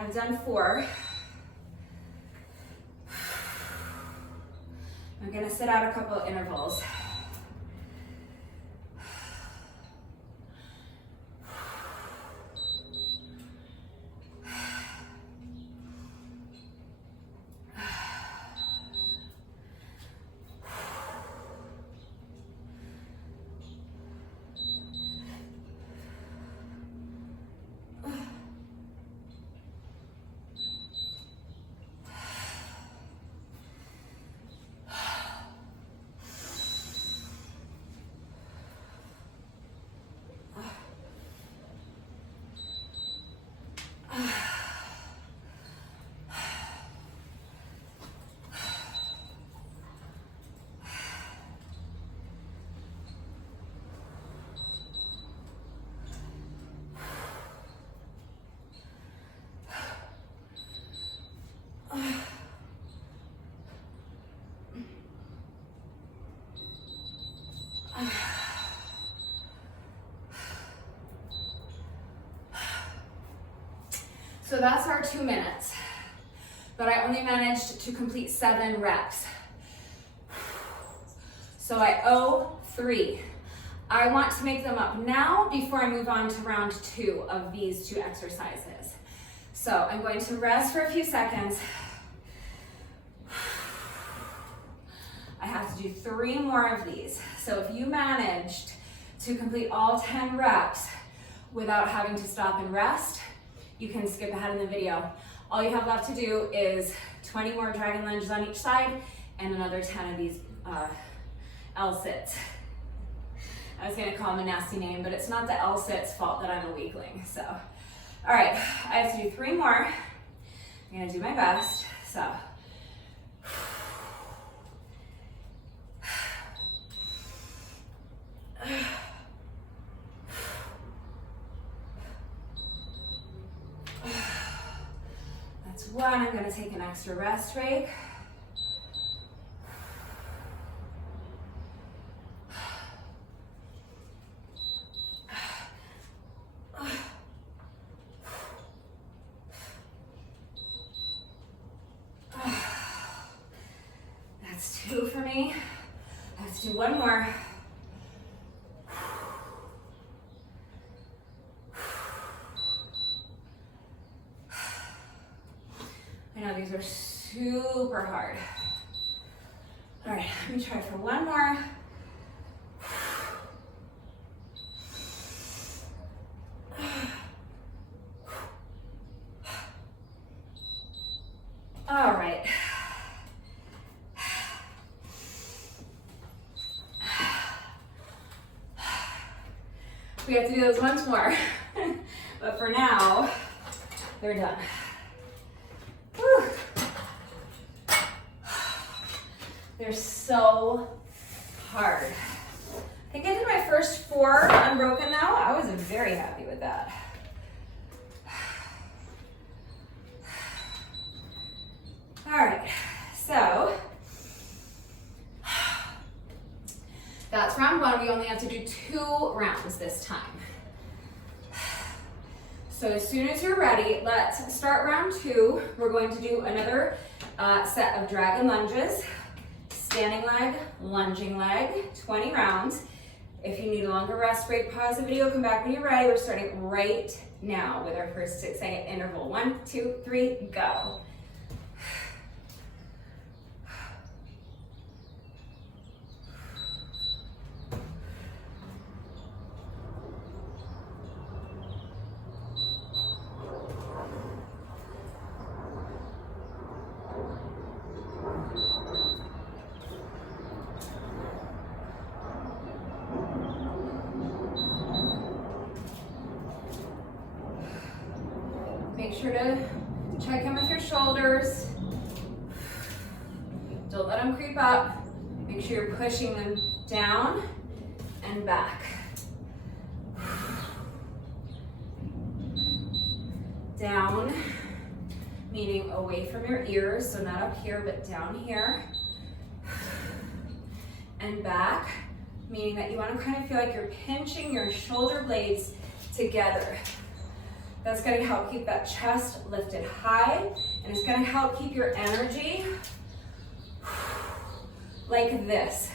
I've done 4. I'm gonna sit out a couple of intervals. So that's our 2 minutes. but I only managed to complete 7 reps. So I owe 3. I want to make them up now before I move on to round 2 of these 2 exercises. So I'm going to rest for a few seconds. I have to do 3 more of these. So if you managed to complete all 10 reps without having to stop and rest, you can skip ahead in the video. All you have left to do is 20 more dragon lunges on each side and another 10 of these L-sits. I was gonna call them a nasty name, but it's not the L-sits' fault that I'm a weakling, so. All right, I have to do 3 more. I'm gonna do my best, so. That's 1, I'm gonna take an extra rest break. That's 2 for me. Let's do 1 more. I know these are super hard. All right, let me try for 1 more. All right. We have to do those once more, but for now, they're done. Whew. They're so hard. I think I did my first 4 unbroken now. I was very happy with that. All right, so that's round 1. We only have to do 2 rounds this time. So as soon as you're ready, let's start round 2. We're going to do another set of dragon lunges, standing leg, lunging leg, 20 rounds. If you need a longer rest break, pause the video, come back when you're ready. We're starting right now with our first 6-second interval. 1, 2, 3, go. Make sure to check in with your shoulders. Don't let them creep up. Make sure you're pushing them down and back. Down, meaning away from your ears, so not up here, but down here. And back, meaning that you want to kind of feel like you're pinching your shoulder blades together. That's going to help keep that chest lifted high, and it's going to help keep your energy like this.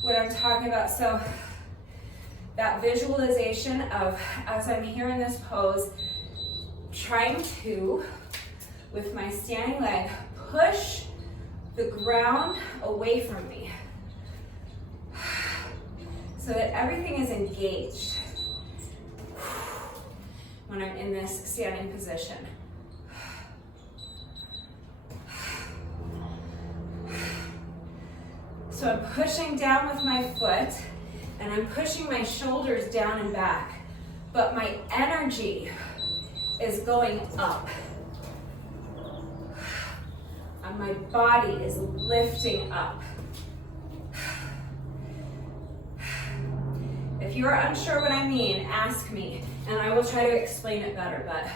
What I'm talking about, so that visualization of, as I'm here in this pose, trying to, with my standing leg, push the ground away from me so that everything is engaged when I'm in this standing position. So I'm pushing down with my foot, and I'm pushing my shoulders down and back, but my energy is going up. And my body is lifting up. If you are unsure what I mean, ask me, and I will try to explain it better, but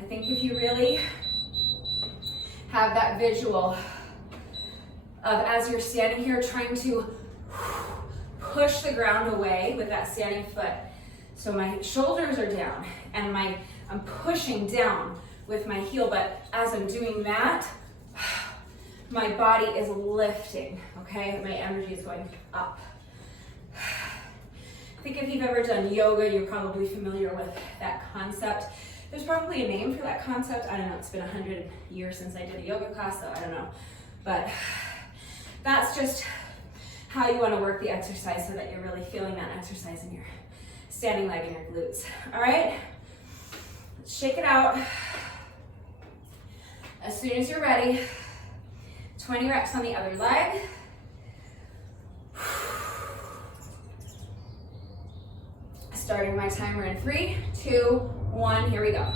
I think if you really have that visual of, as you're standing here, trying to push the ground away with that standing foot. So my shoulders are down, and I'm pushing down with my heel, but as I'm doing that, my body is lifting, okay? My energy is going up. I think if you've ever done yoga, you're probably familiar with that concept. There's probably a name for that concept. I don't know, it's been 100 years since I did a yoga class, so I don't know. But that's just how you want to work the exercise so that you're really feeling that exercise in your standing leg and your glutes. All right? Let's shake it out. As soon as you're ready, 20 reps on the other leg. Starting my timer in 3, 2, 1, here we go.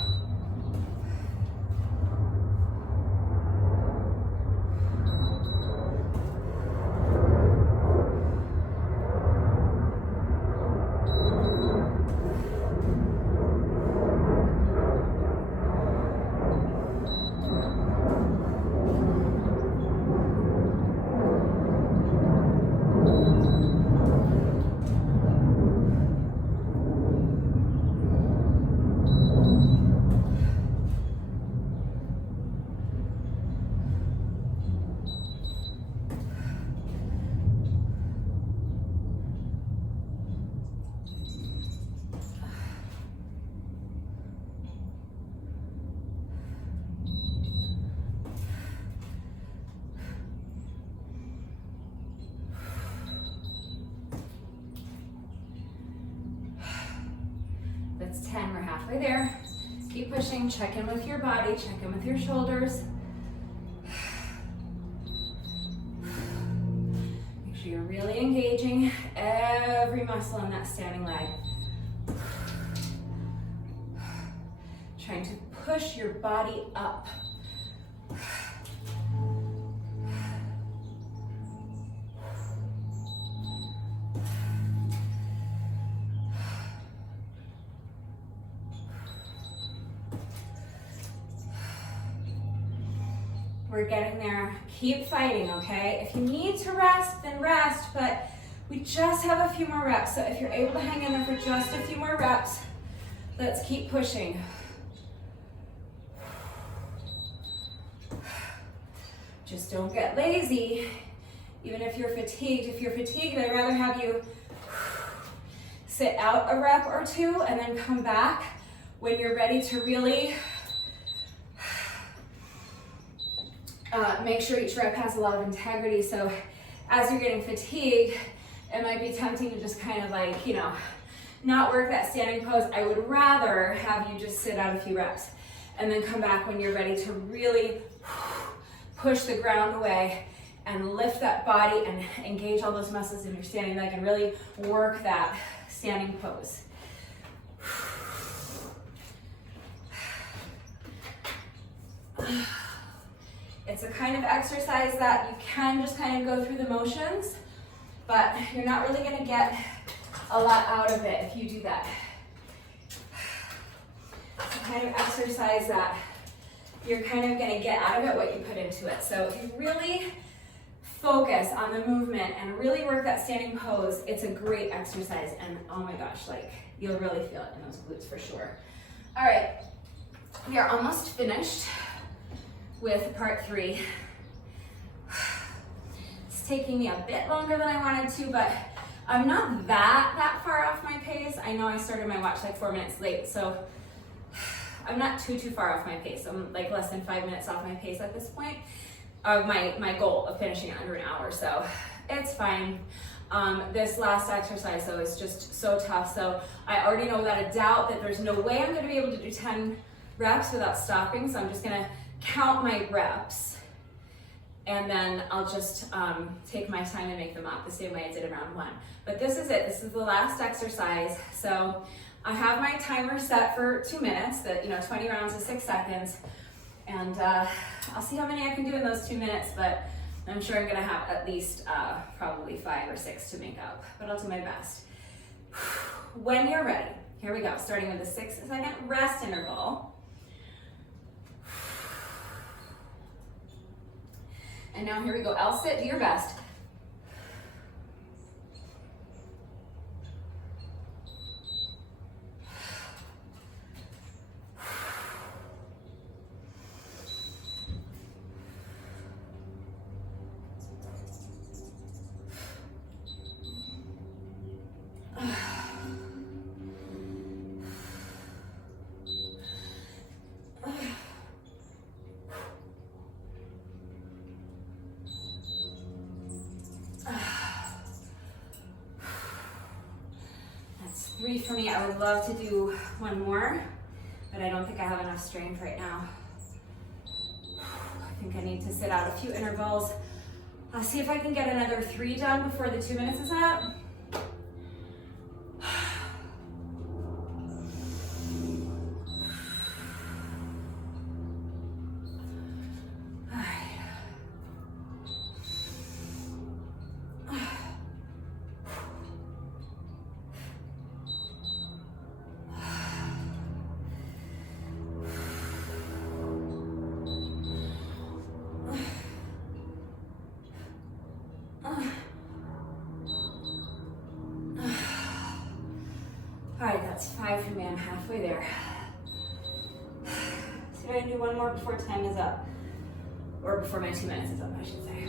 That's 10, we're halfway there. Keep pushing, check in with your body, check in with your shoulders. Make sure you're really engaging every muscle in that standing leg. Trying to push your body up. We're getting there. Keep fighting, okay? If you need to rest, then rest, but we just have a few more reps. So if you're able to hang in there for just a few more reps, let's keep pushing. Just don't get lazy. Even if you're fatigued. If you're fatigued, I'd rather have you sit out a rep or two and then come back when you're ready to really make sure each rep has a lot of integrity. So as you're getting fatigued, it might be tempting to just kind of like, you know, not work that standing pose. I would rather have you just sit out a few reps and then come back when you're ready to really push the ground away and lift that body and engage all those muscles in your standing leg and really work that standing pose. It's a kind of exercise that you can just kind of go through the motions, but you're not really going to get a lot out of it if you do that. It's a kind of exercise that you're kind of going to get out of it what you put into it. So if you really focus on the movement and really work that standing pose, it's a great exercise. And oh my gosh, like you'll really feel it in those glutes for sure. All right, we are almost finished with part 3. It's taking me a bit longer than I wanted to, but I'm not that far off my pace. I know I started my watch like 4 minutes late, so I'm not too far off my pace. I'm like less than 5 minutes off my pace at this point of my goal of finishing under an hour, so it's fine. This last exercise though is just so tough, so I already know without a doubt that there's no way I'm gonna be able to do 10 reps without stopping, so I'm just gonna count my reps and then I'll just take my time and make them up the same way I did in round 1. But this is it, this is the last exercise. So I have my timer set for 2 minutes, that 20 rounds is 6 seconds. And I'll see how many I can do in those 2 minutes, but I'm sure I'm gonna have at least probably 5 or 6 to make up, but I'll do my best. When you're ready, here we go, starting with a 6-second rest interval. And now here we go, L-sit, do your best. That's 3 for me. I would love to do one more, but I don't think I have enough strength right now. I think I need to sit out a few intervals. I'll see if I can get another 3 done before the 2 minutes is up. Alright, that's 5 for me. I'm halfway there. So I can do one more before time is up. Or before my 2 minutes is up, I should say.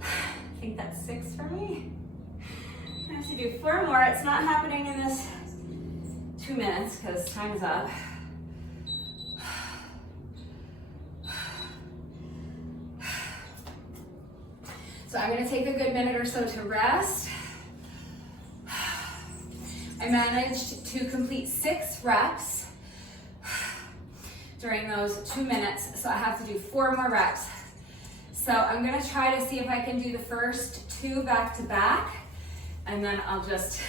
I think that's 6 for me. I have to do 4 more. It's not happening in this 2 minutes because time is up. So I'm going to take a good minute or so to rest. I managed to complete 6 reps during those 2 minutes, so I have to do 4 more reps. So I'm going to try to see if I can do the first 2 back to back, and then I'll just,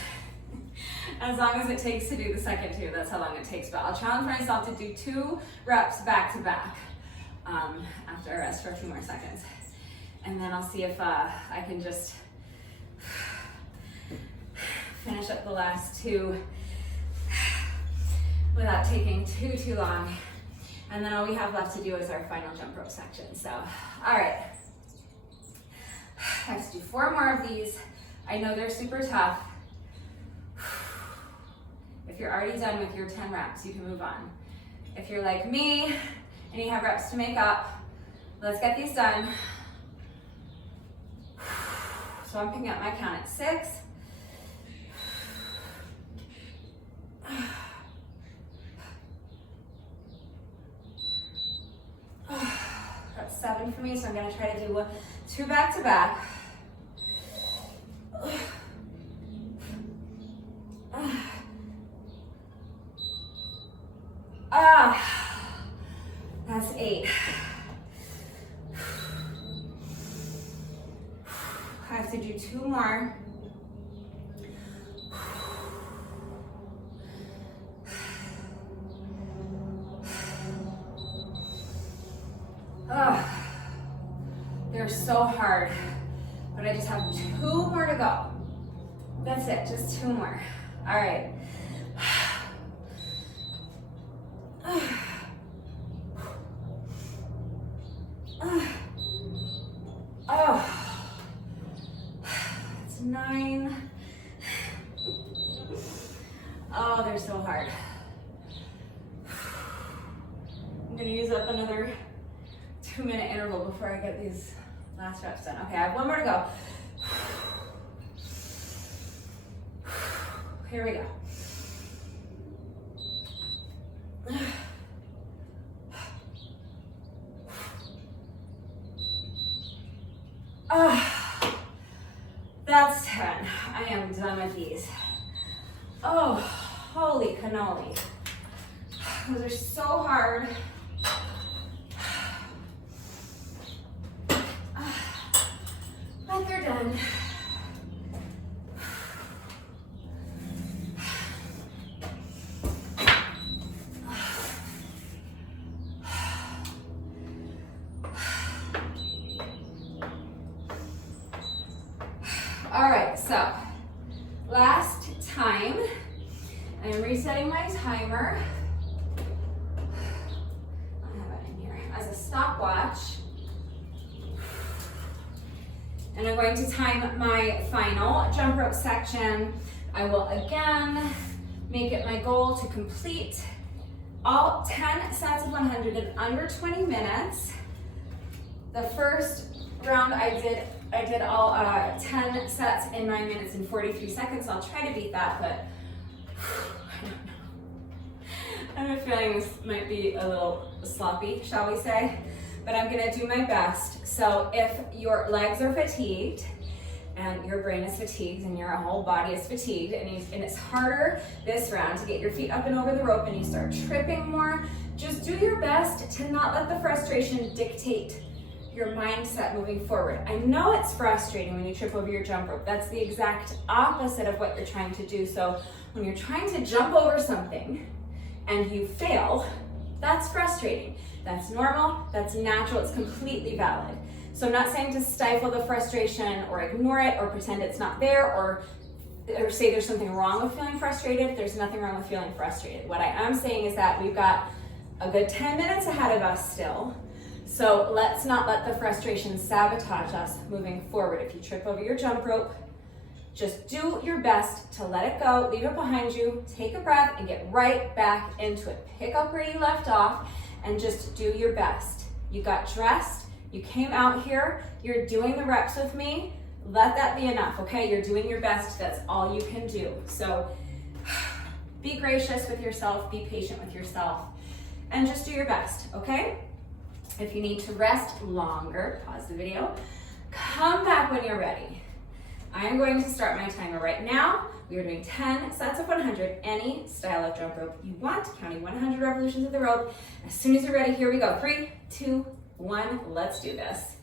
as long as it takes to do the second 2, that's how long it takes, but I'll challenge myself to do 2 reps back to back after I rest for a few more seconds. And then I'll see if I can just finish up the last 2 without taking too long. And then all we have left to do is our final jump rope section. So, all right. I have to do 4 more of these. I know they're super tough. If you're already done with your 10 reps, you can move on. If you're like me and you have reps to make up, let's get these done. So I'm picking up my count at 6. That's 7 for me, so I'm gonna try to do 2 back to back. That's 8. I have to do 2 more. They're so hard, but I just have 2 more to go. That's it, just 2 more. All right. It's 9. Oh, they're so hard. I'm gonna use up another 2-minute interval before I get these last reps done. Okay, I have 1 more to go. Here we go. That's 10. I am done with these. Oh, holy cannoli. Those are so hard. But they're done. All right, so last time, I'm resetting my timer. I have it in here as a stopwatch. And I'm going to time my final jump rope section I will again make it my goal to complete all 10 sets of 100 in under 20 minutes. The first round I did all 10 sets in 9 minutes and 43 seconds. I'll try to beat that, but I have a feeling this might be a little sloppy, shall we say, but I'm gonna do my best. So if your legs are fatigued and your brain is fatigued and your whole body is fatigued and it's harder this round to get your feet up and over the rope and you start tripping more, just do your best to not let the frustration dictate your mindset moving forward. I know it's frustrating when you trip over your jump rope. That's the exact opposite of what you're trying to do. So when you're trying to jump over something and you fail, that's frustrating. That's normal, that's natural, it's completely valid. So I'm not saying to stifle the frustration or ignore it or pretend it's not there or say there's something wrong with feeling frustrated. There's nothing wrong with feeling frustrated. What I am saying is that we've got a good 10 minutes ahead of us still. So let's not let the frustration sabotage us moving forward. If you trip over your jump rope, just do your best to let it go, leave it behind you, take a breath and get right back into it. Pick up where you left off and just do your best. You got dressed, you came out here, you're doing the reps with me. Let that be enough, okay? You're doing your best, that's all you can do. So be gracious with yourself, be patient with yourself, and just do your best, okay? If you need to rest longer, pause the video, come back when you're ready. I am going to start my timer right now. We are doing 10 sets of 100, any style of jump rope you want, counting 100 revolutions of the rope. As soon as you're ready, here we go. 3, 2, 1, let's do this.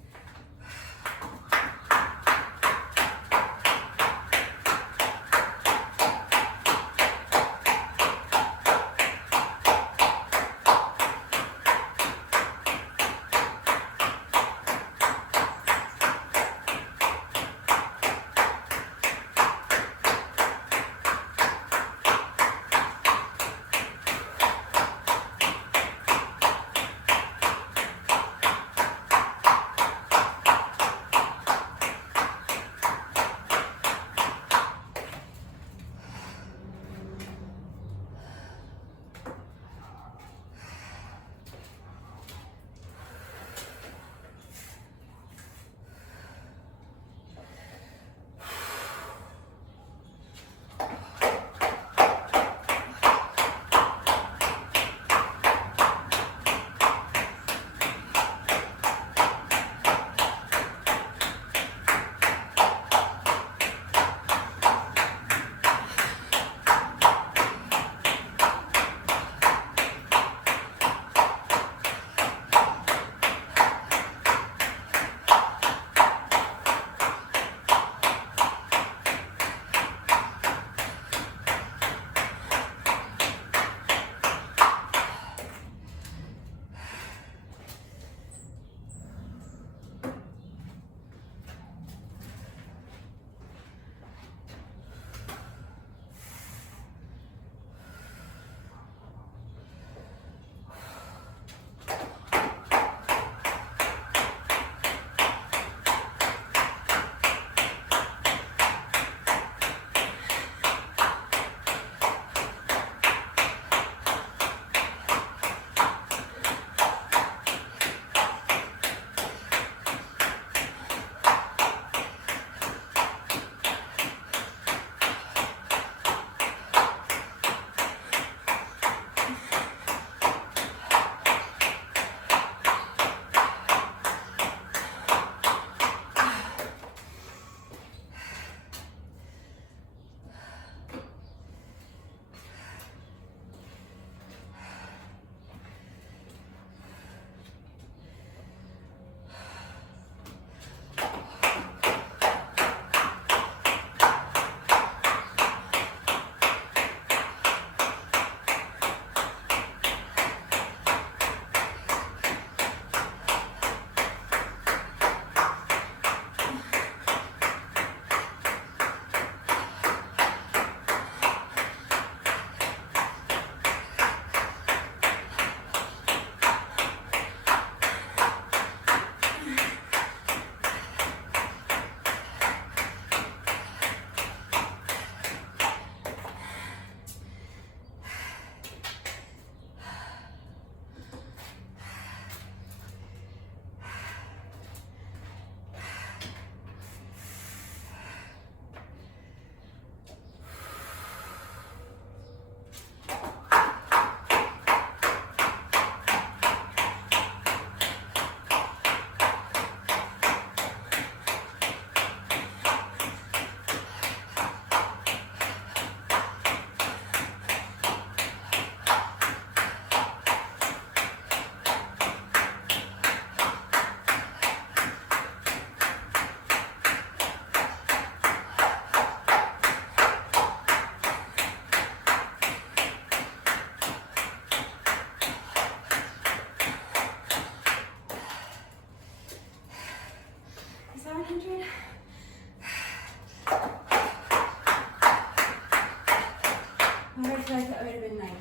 I would feel like that would have been 90.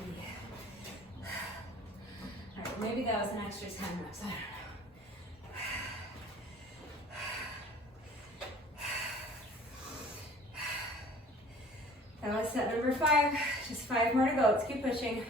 All right, maybe that was an extra 10 reps, I don't know. That was set number 5. Just 5 more to go. Let's keep pushing.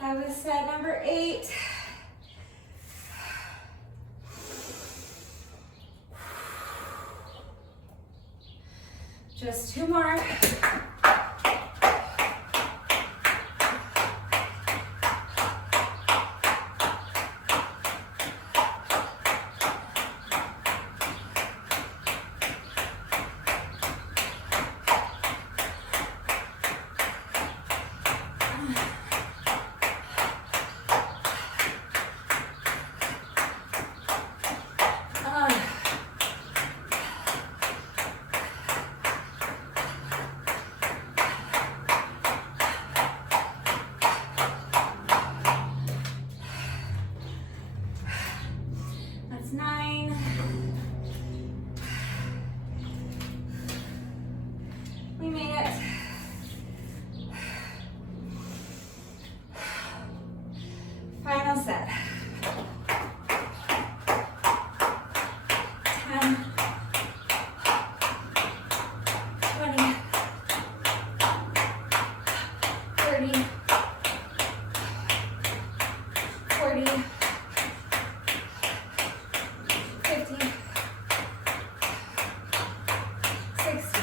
That was set number 8. Just 2 more. That's 9. We made it. Final set. 10, 20, 30, 40, 50, 60,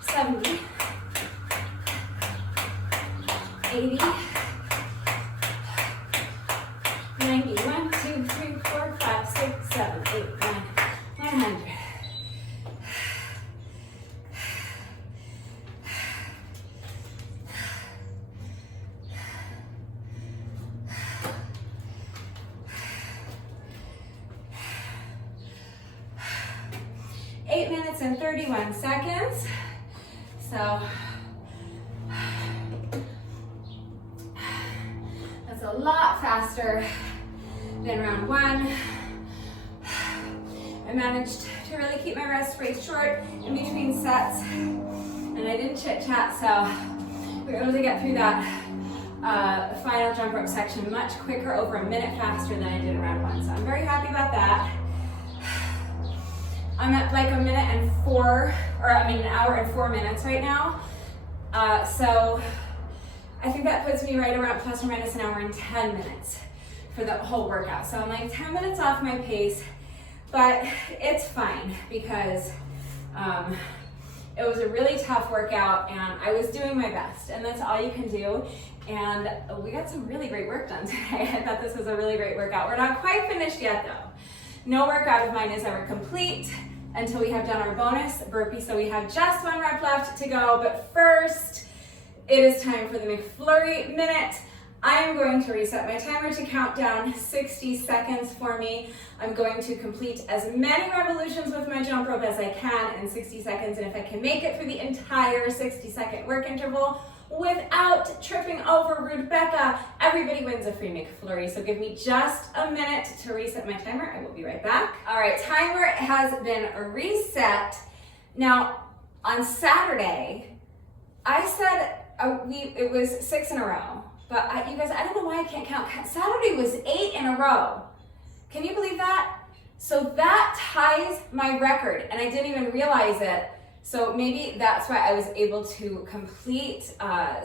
70, 80, 90, 1, 2, 3, 4, 5, 6, 7, 8, 9, 100. Eight minutes and 31 seconds. So that's a lot faster than round 1. I managed to really keep my rest breaks short in between sets, and I didn't chit chat, so we were able to get through that final jump rope section much quicker, over a minute faster than I did in round one. So I'm very happy about that. I'm at like an hour and 4 minutes right now. So I think that puts me right around plus or minus an hour and 10 minutes for the whole workout. So I'm like 10 minutes off my pace, but it's fine because it was a really tough workout and I was doing my best, and that's all you can do. And we got some really great work done today. I thought this was a really great workout. We're not quite finished yet though. No workout of mine is ever complete until we have done our bonus burpee. So we have just 1 rep left to go, but first it is time for the McFlurry minute. I am going to reset my timer to count down 60 seconds for me. I'm going to complete as many revolutions with my jump rope as I can in 60 seconds, and if I can make it through the entire 60-second work interval without tripping over Rebecca, everybody wins a free McFlurry. So give me just a minute to reset my timer. I will be right back. All right, timer has been reset. Now, on Saturday, I said it was 6 in a row. But you guys, I don't know why I can't count. Saturday was 8 in a row. Can you believe that? So that ties my record, and I didn't even realize it. So maybe that's why I was able to complete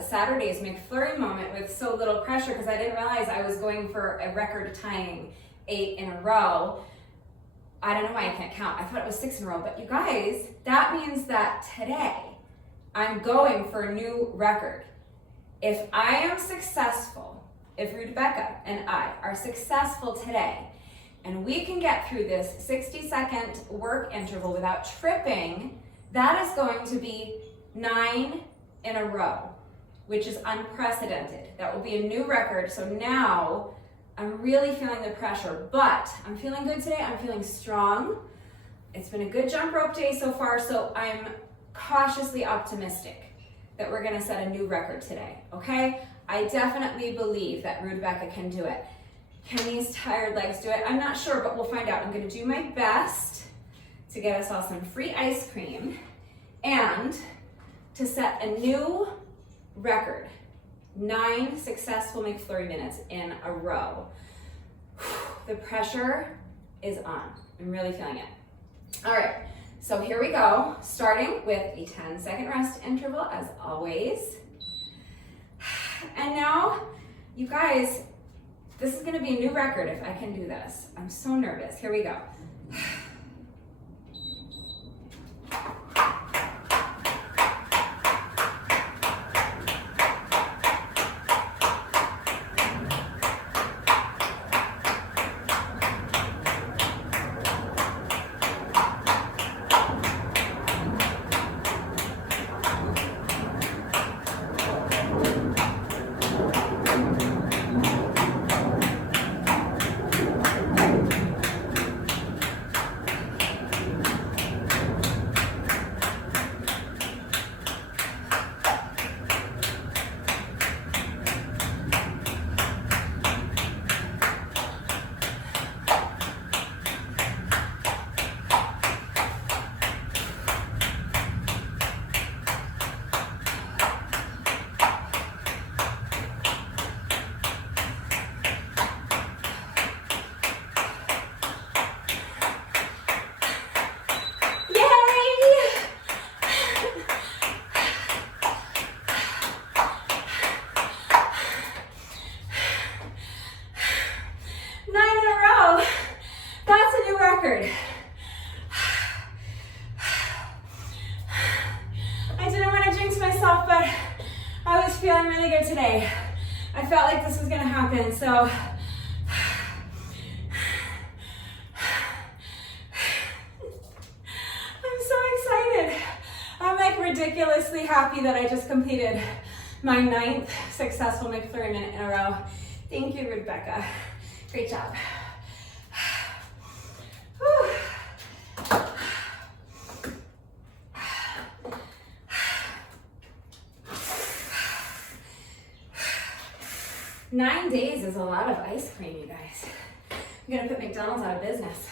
Saturday's McFlurry moment with so little pressure, because I didn't realize I was going for a record tying 8 in a row. I don't know why I can't count. I thought it was 6 in a row, but you guys, that means that today I'm going for a new record. If I am successful, if Rebecca and I are successful today, and we can get through this 60-second work interval without tripping, that is going to be 9 in a row, which is unprecedented. That will be a new record. So now I'm really feeling the pressure, but I'm feeling good today. I'm feeling strong. It's been a good jump rope day so far, so I'm cautiously optimistic that we're gonna set a new record today, okay? I definitely believe that Rebecca can do it. Can these tired legs do it? I'm not sure, but we'll find out. I'm gonna do my best to get us all some free ice cream and to set a new record. 9 successful McFlurry minutes in a row. The pressure is on. I'm really feeling it. All right. So here we go, starting with a 10-second rest interval as always. And now, you guys, this is gonna be a new record if I can do this. I'm so nervous. Here we go. 9 in a row. That's a new record. I didn't want to jinx myself, but I was feeling really good today. I felt like this was going to happen, so I'm so excited. I'm like ridiculously happy that I just completed my 9th successful McFlurry minute in a row. Thank you, Rebecca. Great job. Whew. 9 days is a lot of ice cream, you guys. I'm gonna put McDonald's out of business.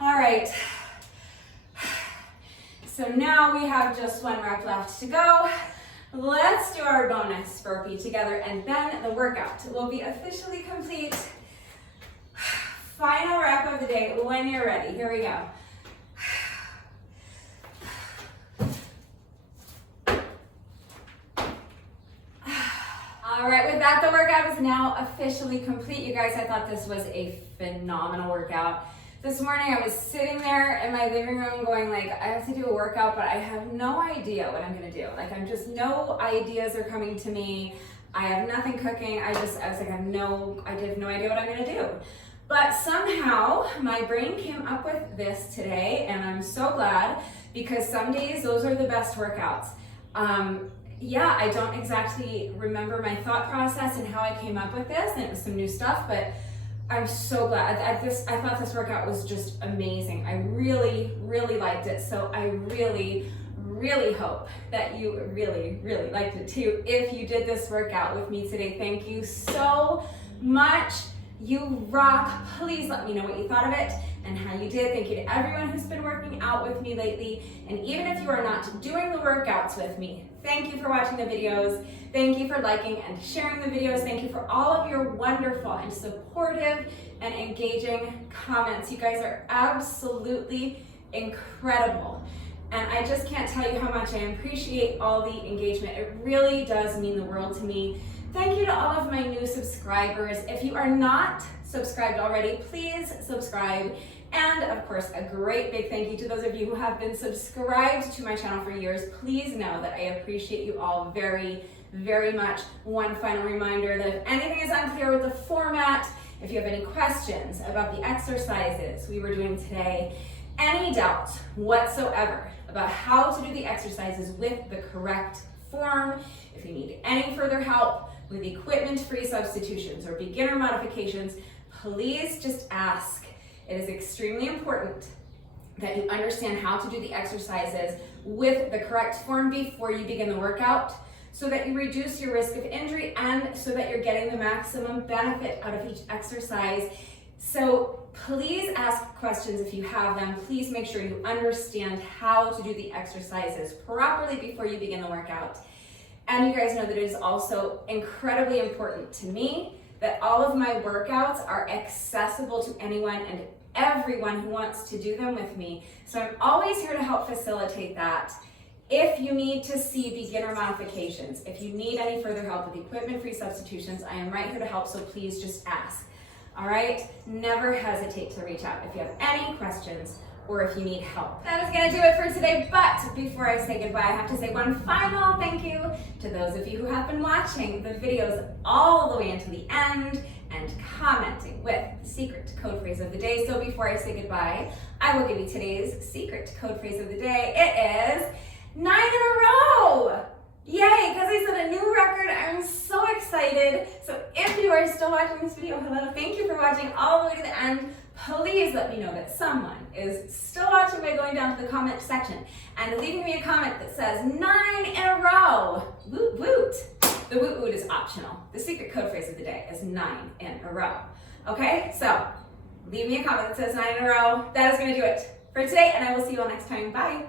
All right. So now now we have just 1 rep left to go. Let's do our bonus burpee together, and then the workout will be officially complete. Final rep of the day when you're ready. Here we go. All right, with that, the workout is now officially complete. You guys, I thought this was a phenomenal workout. This morning I was sitting there in my living room going like, I have to do a workout, but I have no idea what I'm gonna do. Like, no ideas are coming to me. I have nothing cooking. I was like, I have no idea what I'm gonna do. But somehow my brain came up with this today, and I'm so glad, because some days those are the best workouts. Yeah, I don't exactly remember my thought process and how I came up with this, and it was some new stuff, but I'm so glad. I thought this workout was just amazing. I really, really liked it. So I really, really hope that you really, really liked it too. If you did this workout with me today, thank you so much. You rock. Please let me know what you thought of it and how you did. Thank you to everyone who's been working out with me lately. And even if you are not doing the workouts with me, thank you for watching the videos. Thank you for liking and sharing the videos. Thank you for all of your wonderful and supportive and engaging comments. You guys are absolutely incredible. And I just can't tell you how much I appreciate all the engagement. It really does mean the world to me. Thank you to all of my new subscribers. If you are not subscribed already, please subscribe. And of course, a great big thank you to those of you who have been subscribed to my channel for years. Please know that I appreciate you all very, very much. One final reminder that if anything is unclear with the format, if you have any questions about the exercises we were doing today, any doubts whatsoever about how to do the exercises with the correct form, if you need any further help with equipment-free substitutions or beginner modifications, please just ask. It is extremely important that you understand how to do the exercises with the correct form before you begin the workout, so that you reduce your risk of injury and so that you're getting the maximum benefit out of each exercise. So please ask questions if you have them. Please make sure you understand how to do the exercises properly before you begin the workout. And you guys know that it is also incredibly important to me that all of my workouts are accessible to anyone and everyone who wants to do them with me. So I'm always here to help facilitate that. If you need to see beginner modifications, if you need any further help with equipment-free substitutions, I am right here to help, so please just ask. All right? Never hesitate to reach out if you have any questions or if you need help. That is gonna do it for today, but before I say goodbye, I have to say one final thank you to those of you who have been watching the videos all the way until the end and commenting with the secret code phrase of the day. So before I say goodbye, I will give you today's secret code phrase of the day. It is 9 in a row! Yay, because I set a new record. I'm so excited. So if you are still watching this video, hello, thank you for watching all the way to the end. Please let me know that someone is still watching by going down to the comment section and leaving me a comment that says 9 in a row. Woot woot. The woot woot is optional. The secret code phrase of the day is 9 in a row. Okay, so leave me a comment that says 9 in a row. That is going to do it for today, and I will see you all next time. Bye.